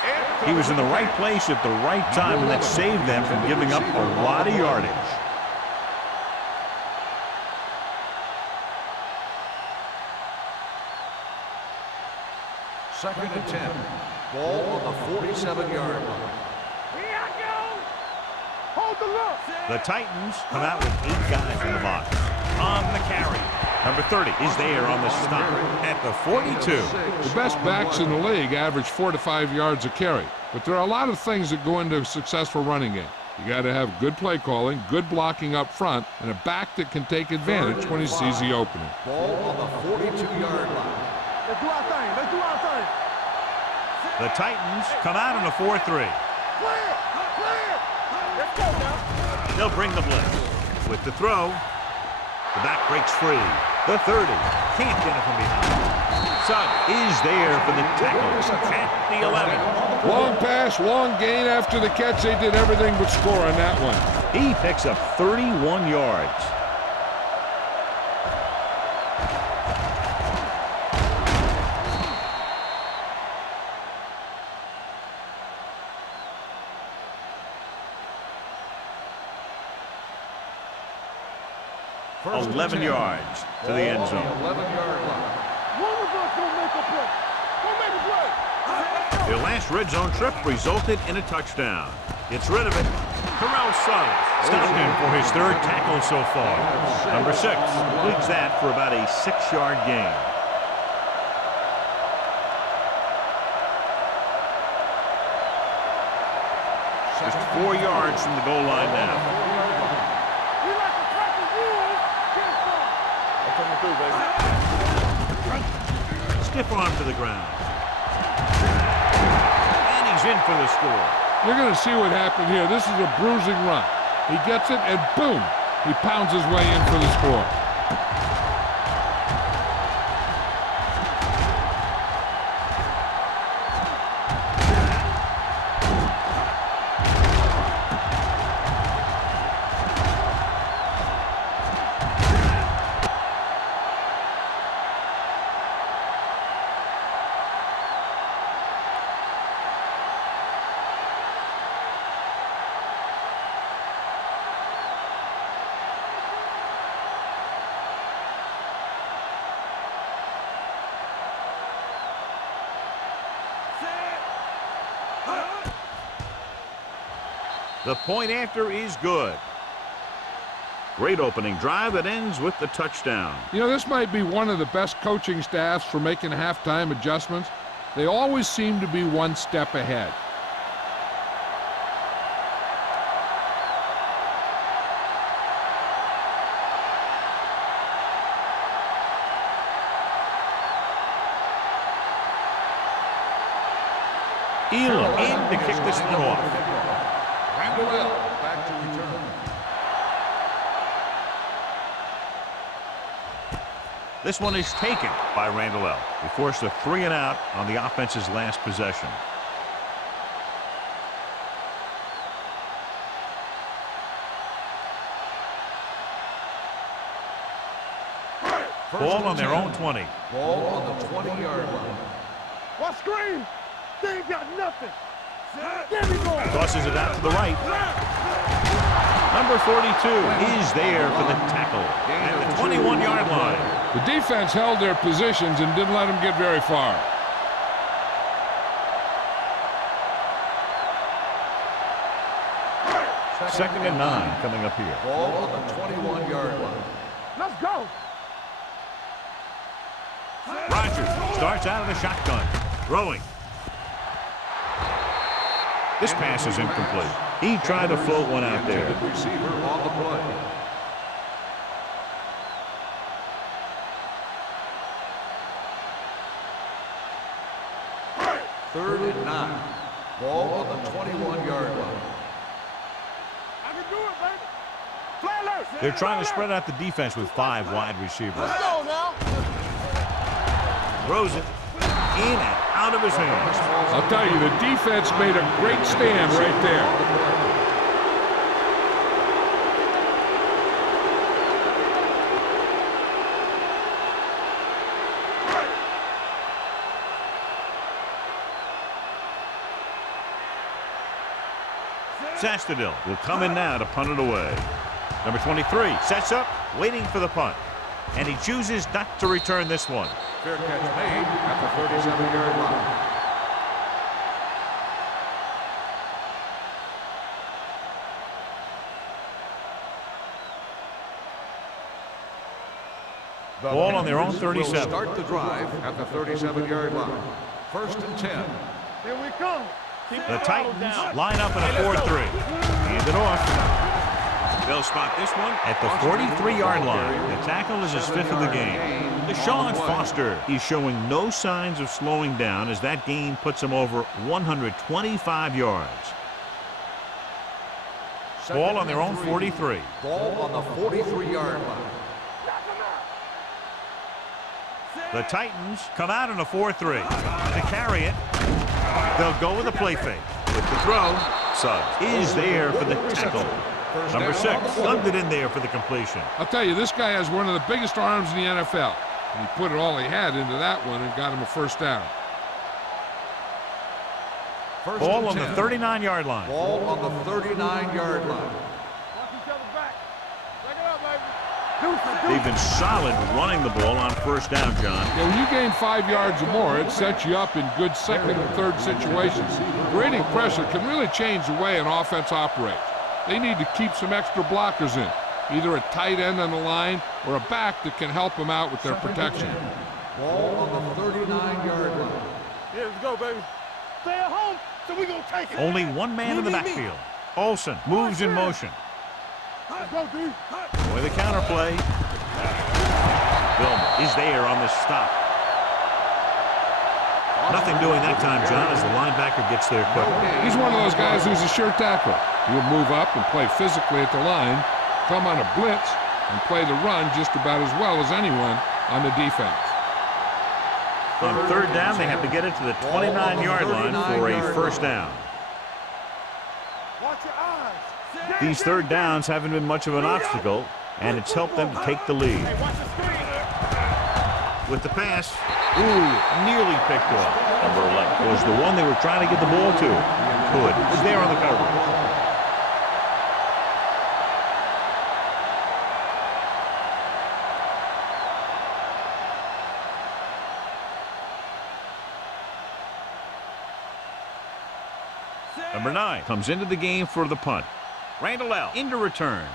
He was in the right place at the right time, and that saved them from giving up a lot of yardage. Second and 10. Ball on the 47-yard line. Here I go. Hold the look. The Titans come out with 8 guys in the box. On the carry. Number 30 is there on the stop at the 42. The best backs in the league average 4 to 5 yards a carry, but there are a lot of things that go into a successful running game. You got to have good play calling, good blocking up front, and a back that can take advantage when he sees the opening. Ball on the 42-yard line. Let's do our thing. Let's do our thing. The Titans come out in a 4-3. Clear. Let's go now. They'll bring the blitz. With the throw, the back breaks free. The 30 can't get it from behind. Sugg is there for the tackle at the 11. Long pass, long gain after the catch. They did everything but score on that one. He picks up 31 yards. First 11 and 10. yards to the end zone. 11-yard line. One of us gonna make a play. Gonna make a play. Their last red zone trip resulted in a touchdown. Gets rid of it. Terrell Suggs stopped him for his 3rd tackle so far. Number 6 completes that for about a 6-yard gain. Just 4 yards from the goal line now. We like to practice rules. Get some. I'm coming through, baby. Stiff arm to the ground. And he's in for the score. You're going to see what happened here. This is a bruising run. He gets it, and boom, he pounds his way in for the score. The point after is good. Great opening drive that ends with the touchdown. You know, this might be one of the best coaching staffs for making halftime adjustments. They always seem to be one step ahead. Elam in to kick this one off. Randall back to return. This one is taken by Randall L. He forced a 3-and-out on the offense's last possession. Ball on their own 20. Ball on the 20-yard line. What screen? They ain't got nothing. There we go. Tosses it out to the right. Number 42 is there for the tackle at the 21-yard line. The defense held their positions and didn't let them get very far. Second and 9 coming up here. Ball on the 21-yard line. Let's go. Rodgers starts out of the shotgun. Throwing. This pass is incomplete. He tried to float one out there. Receiver on the play. Third and 9. Ball on the 21-yard line. I can do it, baby. Play alert. They're trying to spread out the defense with 5 wide receivers. Let's go now. Throws it in and out of his hands. I'll tell you, the defense made a great stand right there. Sastadil will come in now to punt it away. Number 23 sets up, waiting for the punt. And he chooses not to return this one. Fair catch made at the 37-yard line. Ball on their own Will 37. start the drive at the 37-yard line. First and 10. Here we come. The Titans line up in a 4-3. Hand it off. They'll spot this one at the 43-yard line. The tackle is his 5th of the game. Deshaun Foster is showing no signs of slowing down as that gain puts him over 125 yards. Ball on their own 43. Ball on the 43-yard line. The Titans come out in a 4-3. To carry it, they'll go with a play fake. With the throw, Suggs is there for the tackle. Number 6 slugged it in there for the completion. I'll tell you, this guy has one of the biggest arms in the NFL. And he put it all he had into that one and got him a first down. Ball on the 39-yard line. Ball on the 39-yard line. Watch each other back. Take it up, baby. They've been solid running the ball on first down, John. Yeah, when you gain 5 yards or more, it sets you up in good second and third situations. Creating pressure can really change the way an offense operates. They need to keep some extra blockers in, either a tight end on the line or a back that can help them out with their protection. Ball on the 39-yard line. Yeah, let's go, baby. Stay at home, so we gonna take it. Only one man in the backfield. Olsen moves in motion. Let's go, D. With the counterplay. Bill is there on the stop. Nothing doing that time, John, as the linebacker gets there quick. He's one of those guys who's a sure tackler. He'll move up and play physically at the line, come on a blitz, and play the run just about as well as anyone on the defense. On third down, they have to get it to the 29-yard line for a first down. Watch your eyes. These third downs haven't been much of an obstacle, and it's helped them to take the lead. Hey, watch the screen. With the pass, nearly picked off. Number 11 was the one they were trying to get the ball to. Hood is there on the coverage. Number 9 comes into the game for the punt. Randall L. into return.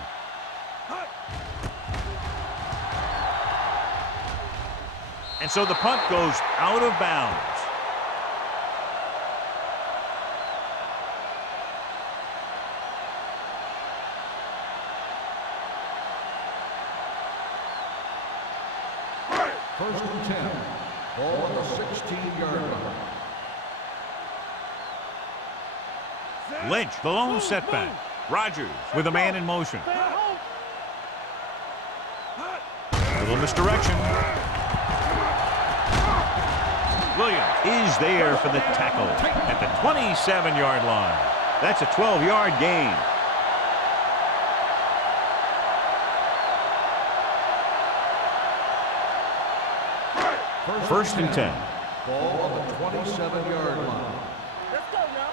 And so the punt goes out of bounds. First and 10. Ball on the 16-yard line. Lynch, the lone setback. Rodgers with a man in motion. Little misdirection. Williams is there for the tackle at the 27-yard line. That's a 12-yard gain. First and 10. Ball on the 27-yard line. Let's go now.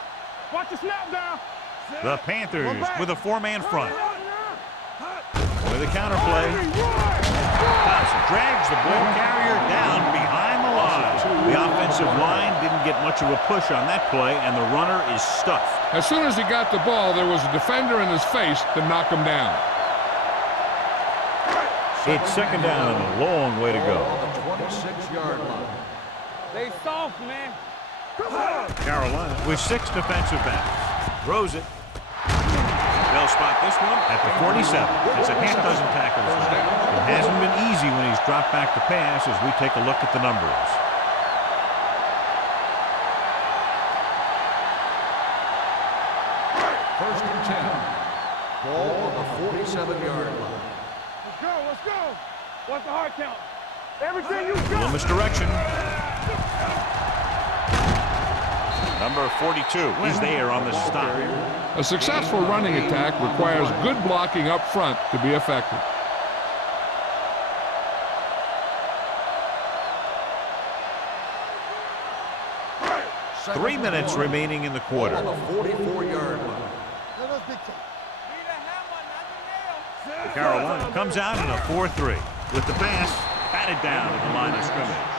Watch the snap down. The Panthers with a 4-man front. With a counterplay. Thompson drags the ball carrier down behind the line. The offense offensive line didn't get much of a push on that play, and the runner is stuffed. As soon as he got the ball, there was a defender in his face to knock him down. It's second down and a long way to go. On the 26-yard line. They soft, man. Come on. Carolina with 6 defensive backs. Throws it. They'll spot this one at the 47. It's a half dozen tackles now. It hasn't been easy when he's dropped back to pass as we take a look at the numbers. First and 10. Ball on the 47-yard line. Let's go, let's go. What's the hard count? Everything you A little got. misdirection. Number 42 is there on the stop. A successful running attack requires good blocking up front to be effective. Second 3 minutes and 1. remaining in the quarter. On the 44-yard line. Let us big time. Carolina comes out in a 4-3 with the pass batted down at the line of scrimmage.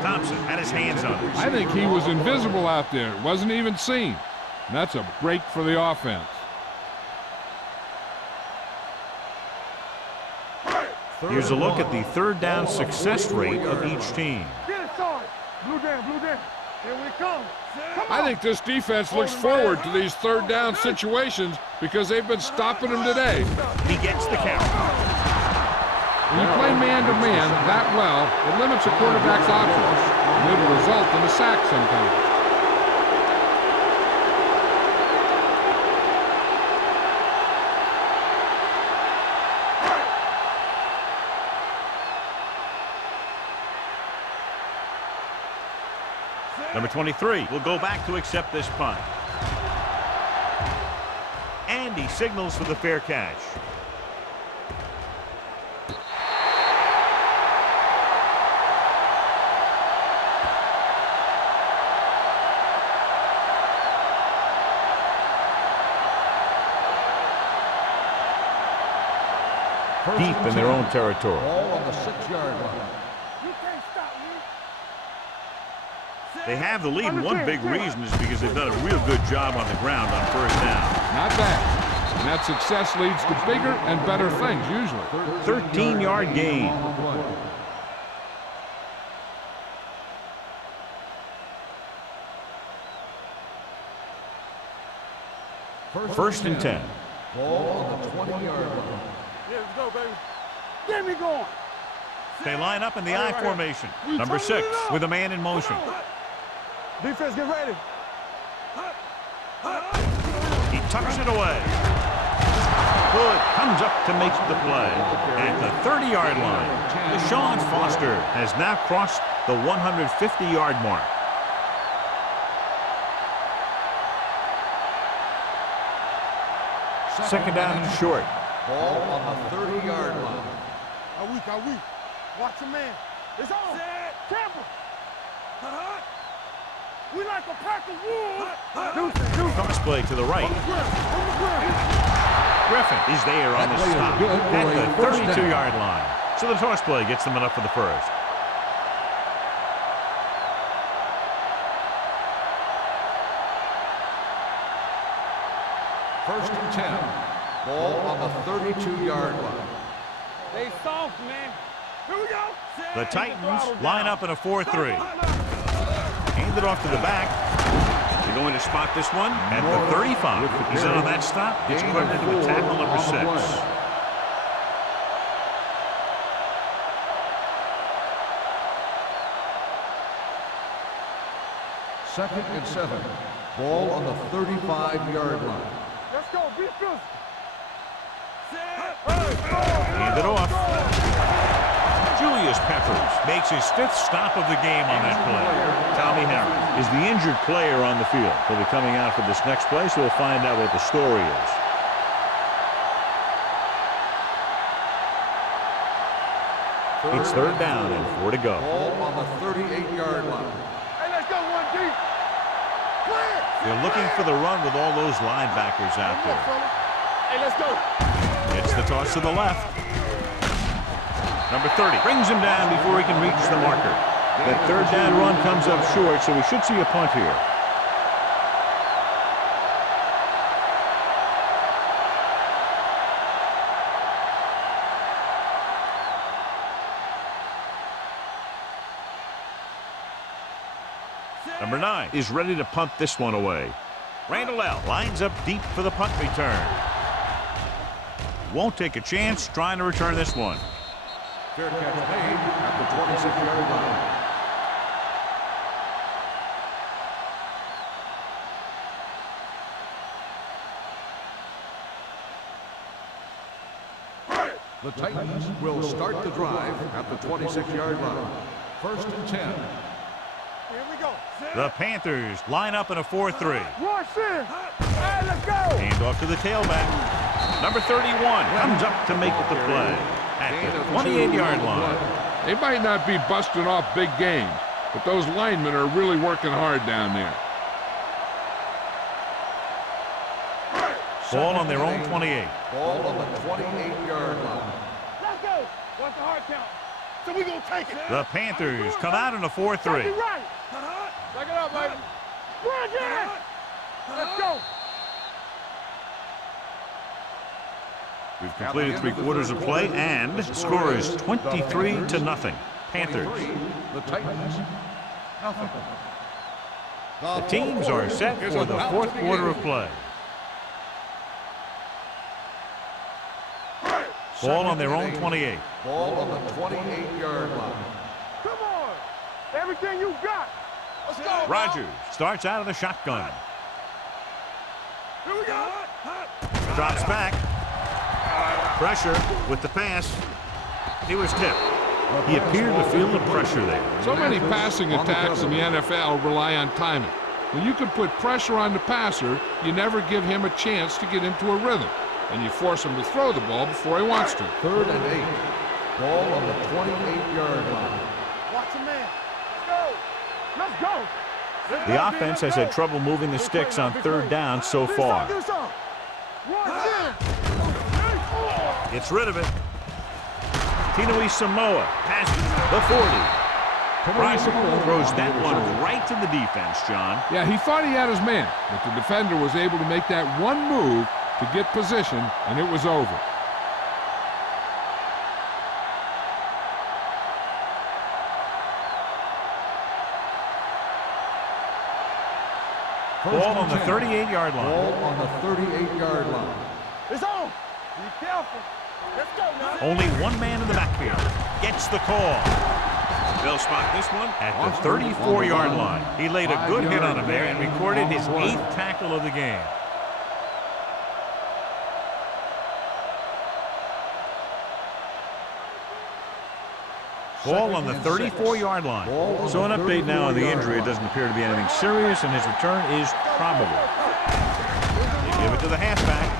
Thompson had his hands on it. I think he was invisible out there. Wasn't even seen. And that's a break for the offense. Here's a look at the third down success rate of each team. Get it started. Blue down, blue down. Here we come. Come on. I think this defense looks forward to these third down situations because they've been stopping them today. He gets the count. When you play man-to-man that well, it limits a quarterback's options, and it'll result in a sack sometimes. Number 23 will go back to accept this punt. And he signals for the fair catch. Deep in their own territory. Ball on the 6-yard line. You can't stop me. They have the lead, and one big reason is because they've done a real good job on the ground on first down. Not bad. And that success leads to bigger and better things, usually. 13-yard gain. First and 10. Ball on the 20-yard line. Yeah, let's go, baby. Get me going. They line up in the I formation. Number 6 with a man in motion. Defense, get ready. He tucks it away. Hood comes up to make the play. At the 30-yard line, Deshaun Foster has now crossed the 150-yard mark. Second down and short. Ball on the 30-yard line. Are we? Watch your man. It's on. Camper. We like a pack of wolves. Cross play to the right. Griffin is there on the That play is stop good for at a the first down. 32-yard line. So the toss play gets them enough for the first. First and 10. Ball on the 32-yard line. They soft, man. Here we go. The Titans line up in a 4-3. Hand it off to the back. They're going to spot this one at the 35. He's in on that stop. It's credited with tackle number 6. Second and 7. Ball on the 35-yard line. Let's go. Be physical. Hand it off. Julius Peppers makes his 5th stop of the game on that play. Tommy Harris is the injured player on the field. He'll be coming out for this next play, so we'll find out what the story is. It's third down and 4 to go. Ball on the 38-yard line. Hey, let's go. One deep. Clear. They're looking for the run with all those linebackers out there. Hey, let's go. It's the toss to the left. Number 30 brings him down before he can reach the marker. That third down run comes up short, so we should see a punt here. Number 9 is ready to punt this one away. Randall L. lines up deep for the punt return. Won't take a chance trying to return this one. Fair catch made at the 26-yard line. The Titans will start the drive at the 26-yard line. 1st and 10. Here we go. The Panthers line up in a 4-3. Rush in. Hey, let's go. Hand off to the tailback. Number 31 comes up to make the play at the 28-yard line. They might not be busting off big games, but those linemen are really working hard down there. Ball on their own 28. Ball on the 28-yard line. Let's go. What's the hard count? So we gonna take it. The Panthers come out in a 4-3. Take it right. Back it up, baby. Run, Jack. Let's go. We've completed 3 quarters of play, and the score is 23-0. Panthers. The Titans, nothing. The teams are set for the 4th quarter of play. Ball on their own 28. Ball on the 28-yard line. Come on. Everything you got. Let's go. Rogers starts out of the shotgun. Here we go. Drops back. Pressure with the pass. He was tipped. He appeared to feel the pressure there. So many passing attacks in the NFL rely on timing. When you can put pressure on the passer, you never give him a chance to get into a rhythm, and you force him to throw the ball before he wants to. 3rd and 8. Ball on the 28-yard line. Watch him, man. Let's go. The offense has had trouble moving the sticks on 3rd down so far. Gets rid of it. Tinui Samoa passes the 40. Bryson throws that one right to the defense, John. Yeah, he thought he had his man, but the defender was able to make that one move to get position, and it was over. Ball on the 38-yard line. Ball on the 38-yard line. It's on. Be careful. Let's go now. Only one man in the backfield gets the call. They'll spot this one at the 34-yard line. He laid a good hit on him there and recorded his 8th tackle of the game. Ball on the 34-yard line. So an update now on the injury. It doesn't appear to be anything serious, and his return is probable. They give it to the halfback.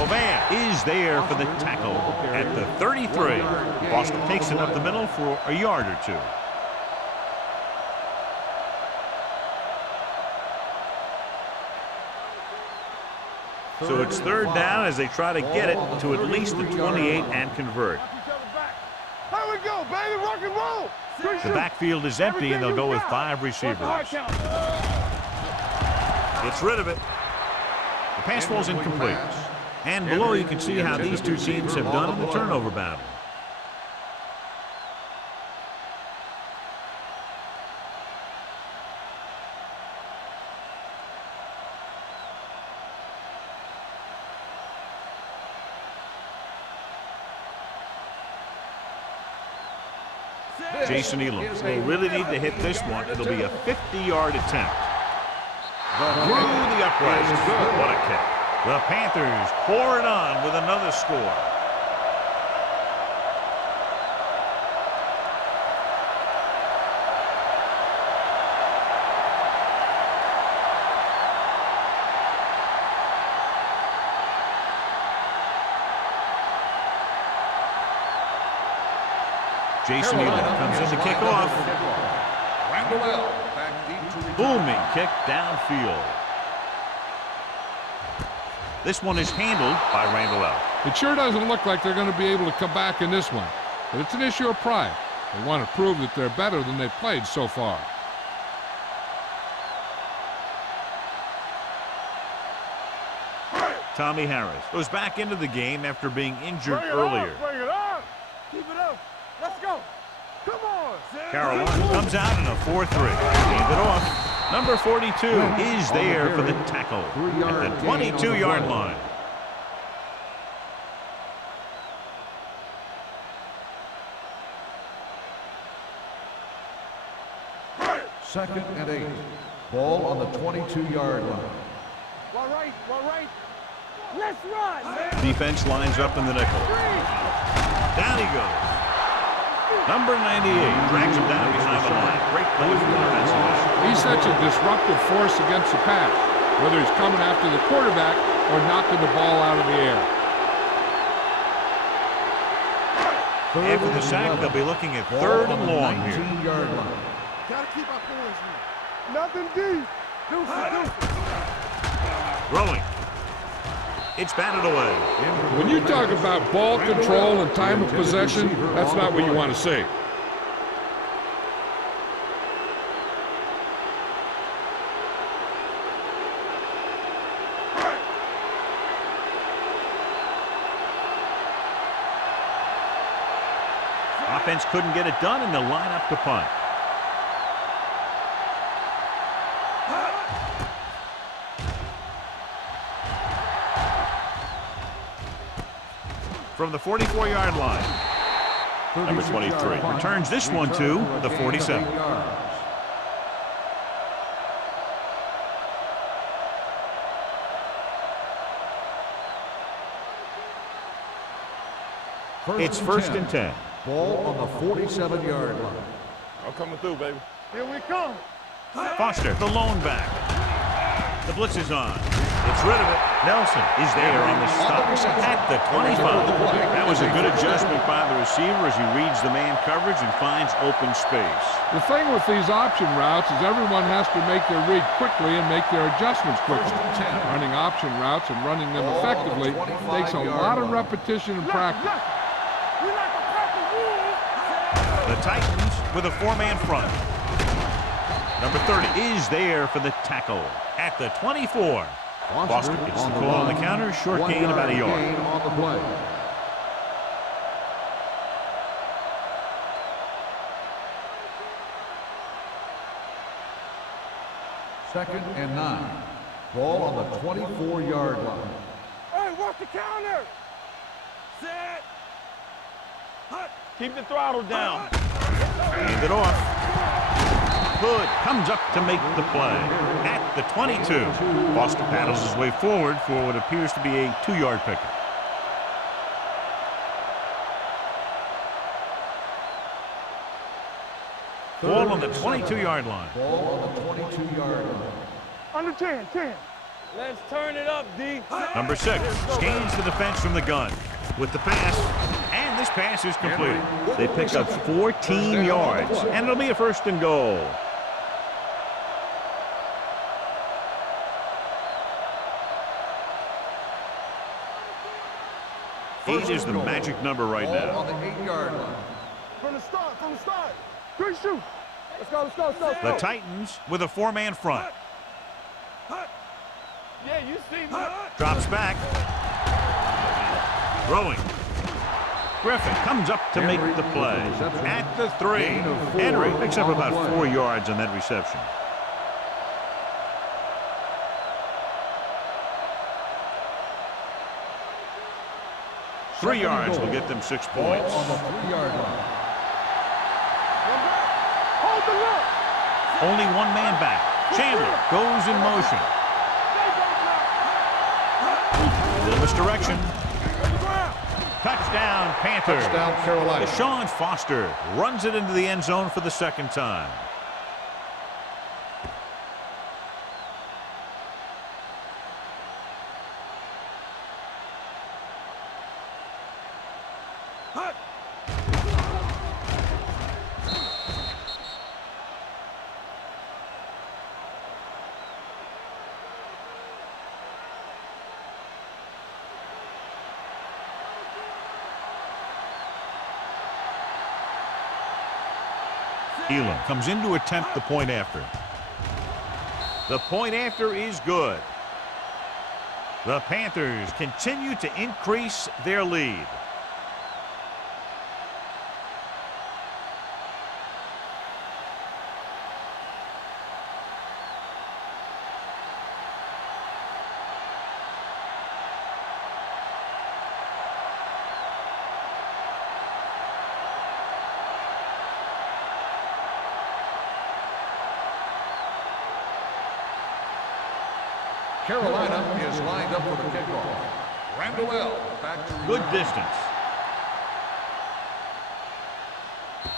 Oban is there for the tackle at the 33. Boston takes it up the middle for a yard or 2. So it's 3rd down as they try to get it to at least the 28 and convert. Here we go, baby. Rock and roll. The backfield is empty, and they'll go with 5 receivers. Gets rid of it. The pass ball's incomplete. And below you can see how these two teams have done in the turnover battle. Jason Elam will really need to hit this one. It'll be a 50-yard attempt. Through the uprights. What a kick. The Panthers pour it on with another score. Jason Elam comes in to kick off. Randall back deep to Booming kick downfield. This one is handled by Randall L. It sure doesn't look like they're going to be able to come back in this one, but it's an issue of pride. They want to prove that they're better than they've played so far. Tommy Harris goes back into the game after being injured earlier. Bring it up. Keep it up. Let's go. Come on. Carolina comes out in a 4-3. Hand it off. Number 42 is there for the tackle at the 22-yard line. Second and 8. Ball on the 22-yard line. Well, right. Let's run. Defense lines up in the nickel. Down he goes. Number 98 drags him down behind the line. Great play from the defensive end. He's such a disruptive force against the pass, whether he's coming after the quarterback or knocking the ball out of the air. After the sack, they'll be looking at third and long here. 19-yard line. Gotta keep our boys here. Nothing deep. Deuce. Throwing. It's batted away. When you talk about ball control and time of possession, that's not what you want to see. Offense couldn't get it done, and they'll line up to punt. From the 44-yard line, number 23 returns this one to the 47. It's first and 10. Ball on the 47-yard line. I'm coming through, baby. Here we come. Foster, the lone back. The blitz is on. It's rid of it. Nelson is there on the stop at the 25. That was a good adjustment by the receiver as he reads the man coverage and finds open space. The thing with these option routes is everyone has to make their read quickly and make their adjustments quickly. Running option routes and running them effectively takes a lot of repetition and practice. The Titans with a four-man front. Number 30 is there for the tackle at the 24. Foster gets the call on the counter. Short gain, about a yard. On the play. Second and 9. Ball on the 24-yard line. Hey, watch the counter. Set. Keep the throttle down. Hand it off. Hood comes up to make the play at the 22. Foster paddles his way forward for what appears to be a 2-yard pickup. Ball on the 22-yard line. Ball on the 22-yard line. Under 10. Let's turn it up, D. Number 6 scans the defense from the gun with the pass, and this pass is completed. They pick up 14 yards, and it'll be a first and goal. Eight is the magic number right Ball now. on the 8-yard line. From the start. Quick shoot. Let's go. The Titans with a four-man front. Yeah, you see me. Drops back. Throwing. Griffin comes up to make the play at the 3. Henry picks up about 4 yards on that reception. Three yards will get them 6 points. On the 3-yard line. Hold the look. Only one man back. Chandler goes in motion. Little misdirection. Touchdown, Panthers. Touchdown, Carolina. Deshaun Foster runs it into the end zone for the second time. Elam comes in to attempt the point after. The point after is good. The Panthers continue to increase their lead. Carolina is lined up for the kickoff. Randall back to good distance.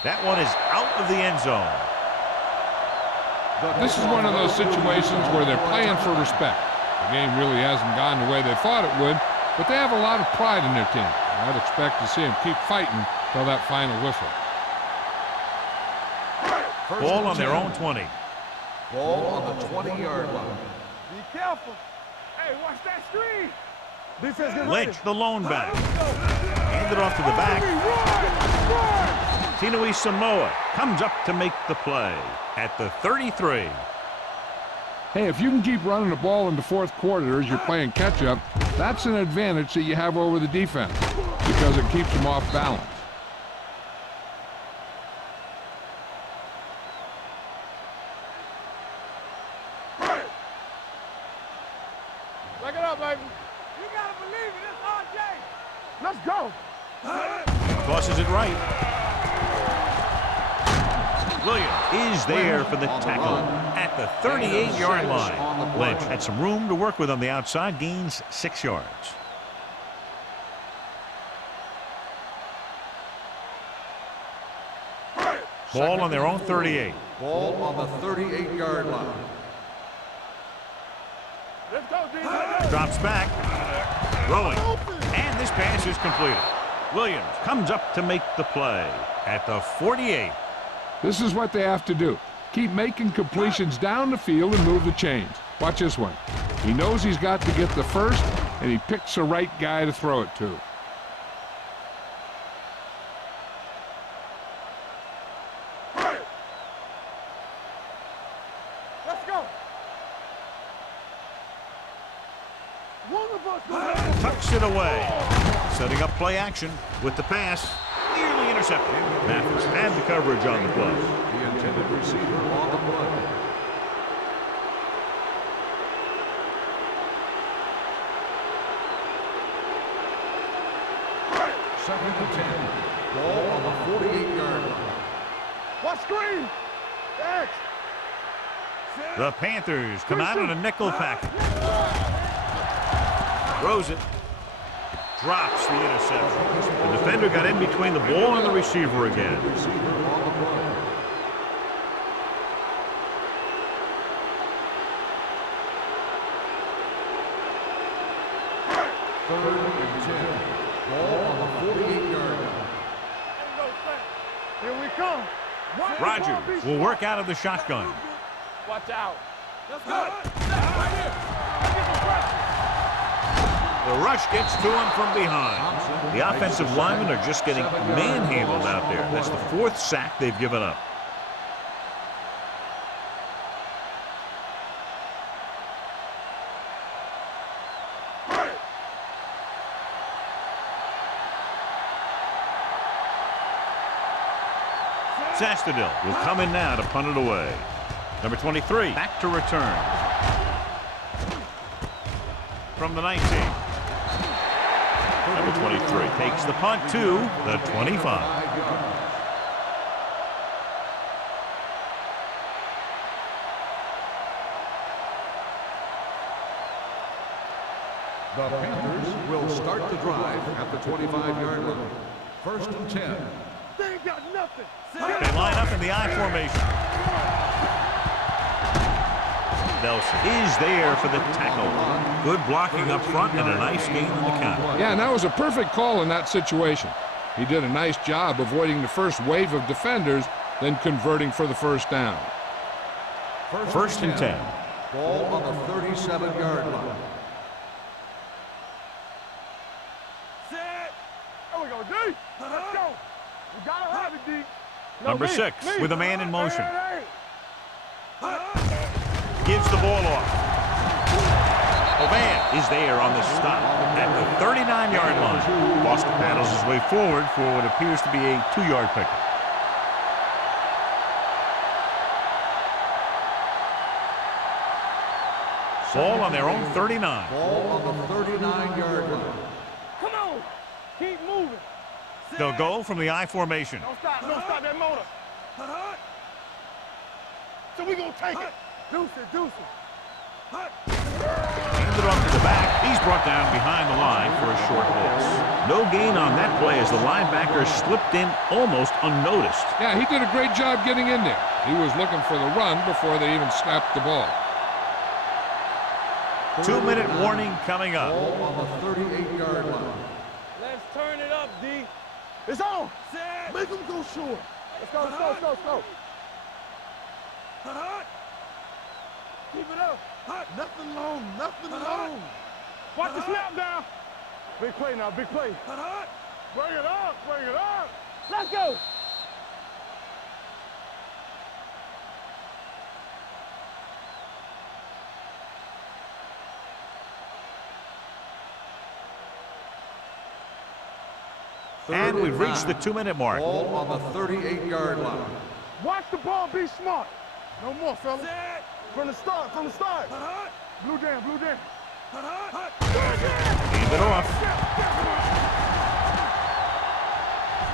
That one is out of the end zone. This is one of those situations where they're playing for respect. The game really hasn't gone the way they thought it would, but they have a lot of pride in their team. I'd expect to see them keep fighting till that final whistle. Ball on their own 20. Ball on the 20-yard line. Be careful. Hey, watch that screen. Defense get Lynch, ready. the lone back. Handed off to the back. Tinui Samoa comes up to make the play at the 33. Hey, if you can keep running the ball in the fourth quarter as you're playing catch-up, that's an advantage that you have over the defense because it keeps them off balance. Back it up, baby. You gotta believe it. It's RJ. Let's go. Tosses it right. Williams is there for the tackle at the 38-yard line. Lynch had some room to work with on the outside, gains 6 yards. Ball on their own 38. Ball on the 38-yard line. Let's go, D. Drops back. Throwing. And this pass is completed. Williams comes up to make the play at the 48. This is what they have to do. Keep making completions down the field and move the chains. Watch this one. He knows he's got to get the first, and he picks the right guy to throw it to. Let's go. One of us. Tucks it away. Setting up play action with the pass. Nearly intercepted. Mathis had the coverage on the play. The intended receiver on the play. Second and 10. Ball on the 48-yard line. What screen? X. The Panthers come out in a nickel package. Throws it. Drops the interception. The defender got in between the ball and the receiver again. Receiver on the play. Third and 10. Ball on the 48-yard line. Here we come. Rogers will work out of the shotgun. Watch out. Let's go. Right here. The rush gets to him from behind. The offensive linemen are just getting manhandled out there. That's the 4th sack they've given up. Sastadil will come in now to punt it away. Number 23 back to return. From the 19. Number 23 takes the punt to the 25. The Panthers will start the drive at the 25-yard line. First and 10. They ain't got nothing. They line up in the I formation. Nelson is there for the tackle. Good blocking up front and a nice gain in the count. Yeah, and that was a perfect call in that situation. He did a nice job avoiding the first wave of defenders, then converting for the first down. First and 10. Ball on the 37-yard line. Set. There we go, D. Let's go. We gotta have it, D. Number 6 with a man in motion. Gives the ball off. Oban is there on the stop at the 39-yard line. Boston battles his way forward for what appears to be a 2-yard pickup. Ball on their own 39. Ball on the 39-yard line. Come on. Keep moving. They'll go from the I formation. Don't stop that motor. So we gonna take it. Deuce it. Handed off to the back. He's brought down behind the line for a short loss. No gain on that play as the linebacker slipped in almost unnoticed. Yeah, he did a great job getting in there. He was looking for the run before they even snapped the ball. 2-minute warning coming up. Ball on the 38-yard line. Let's turn it up, D. It's on. Make him go short. Let's go. Keep it up. Nothing long. Watch the snap down. Big play now, big play. Bring it up. Let's go. And we've reached the 2-minute mark. Ball on the 38-yard line. Watch the ball, be smart. No more, fellas. From the start. Blue down. Leave it off.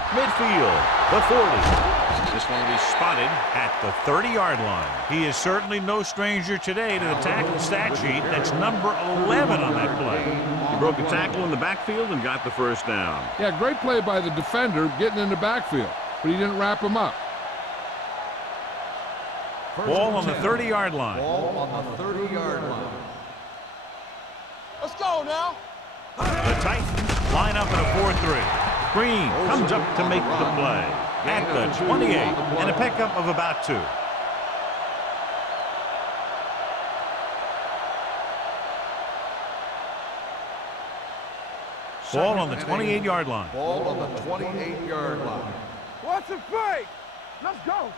Midfield, the 40. This one will be spotted at the 30-yard line. He is certainly no stranger today to the tackle stat sheet. That's number 11 on that play. He broke a tackle in the backfield and got the first down. Yeah, great play by the defender getting in the backfield, but he didn't wrap him up. Ball on the 30-yard line. Ball on the 30-yard line. Let's go now. The Titans line up in a 4-3. Green comes up to make the play at the 28 and a pickup of about 2. Ball on the 28-yard line. Ball on the 28-yard line. Watch the fake. Let's go.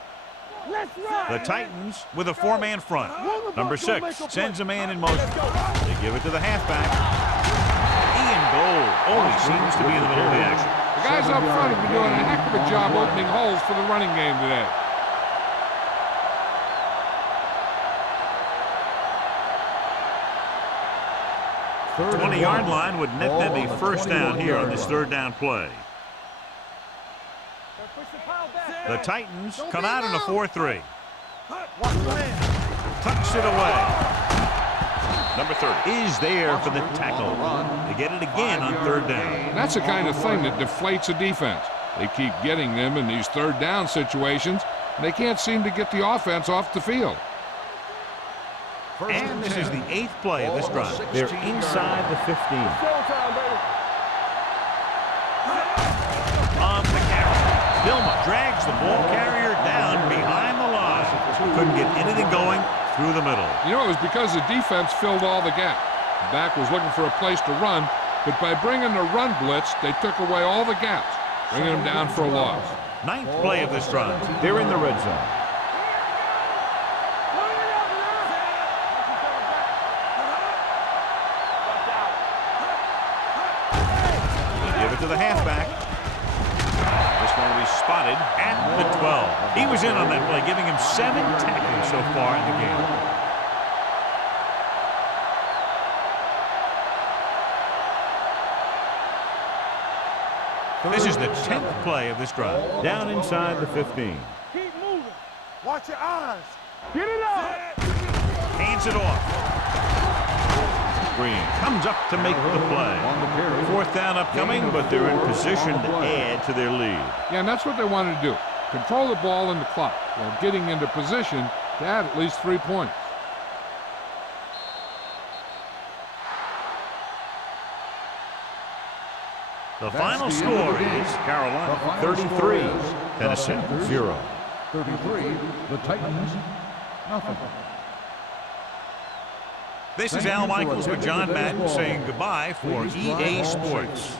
Let's run. The Titans with a 4-man front. Number 6 sends a man in motion. They give it to the halfback. Ian Gold always seems to be in the middle of the action. The guys up front have been doing a heck of a job opening holes for the running game today. The 20-yard line would net them a first down here on this 3rd down play. The Titans come out in a 4-3. Tucks it away. Number 30 is there for the tackle. They get it again on 3rd down. That's the kind of thing that deflates a defense. They keep getting them in these 3rd down situations, and they can't seem to get the offense off the field. And this is the 8th play of this drive. They're inside the 15. On the carry. Dilma drags the ball carrier down behind the line. Couldn't get anything going through the middle. You know, it was because the defense filled all the gaps. The back was looking for a place to run, but by bringing the run blitz, they took away all the gaps, bringing them down for a loss. 9th play of this drive. They're in the red zone. They give it to the halfback. This one will be spotted at the 12. He was in on that play, giving him 7 tackles so far in the game. This is the 10th play of this drive. Down inside the 15. Keep moving. Watch your eyes. Get it up. Hands it off. Green comes up to make the play. 4th down upcoming, but they're in position to add to their lead. Yeah, and that's what they wanted to do. Control the ball in the clock while getting into position to add at least 3 points. The final score is Carolina 33, Tennessee 0. 33, the Titans, nothing. This is Al Michaels with John Madden saying goodbye for EA Sports.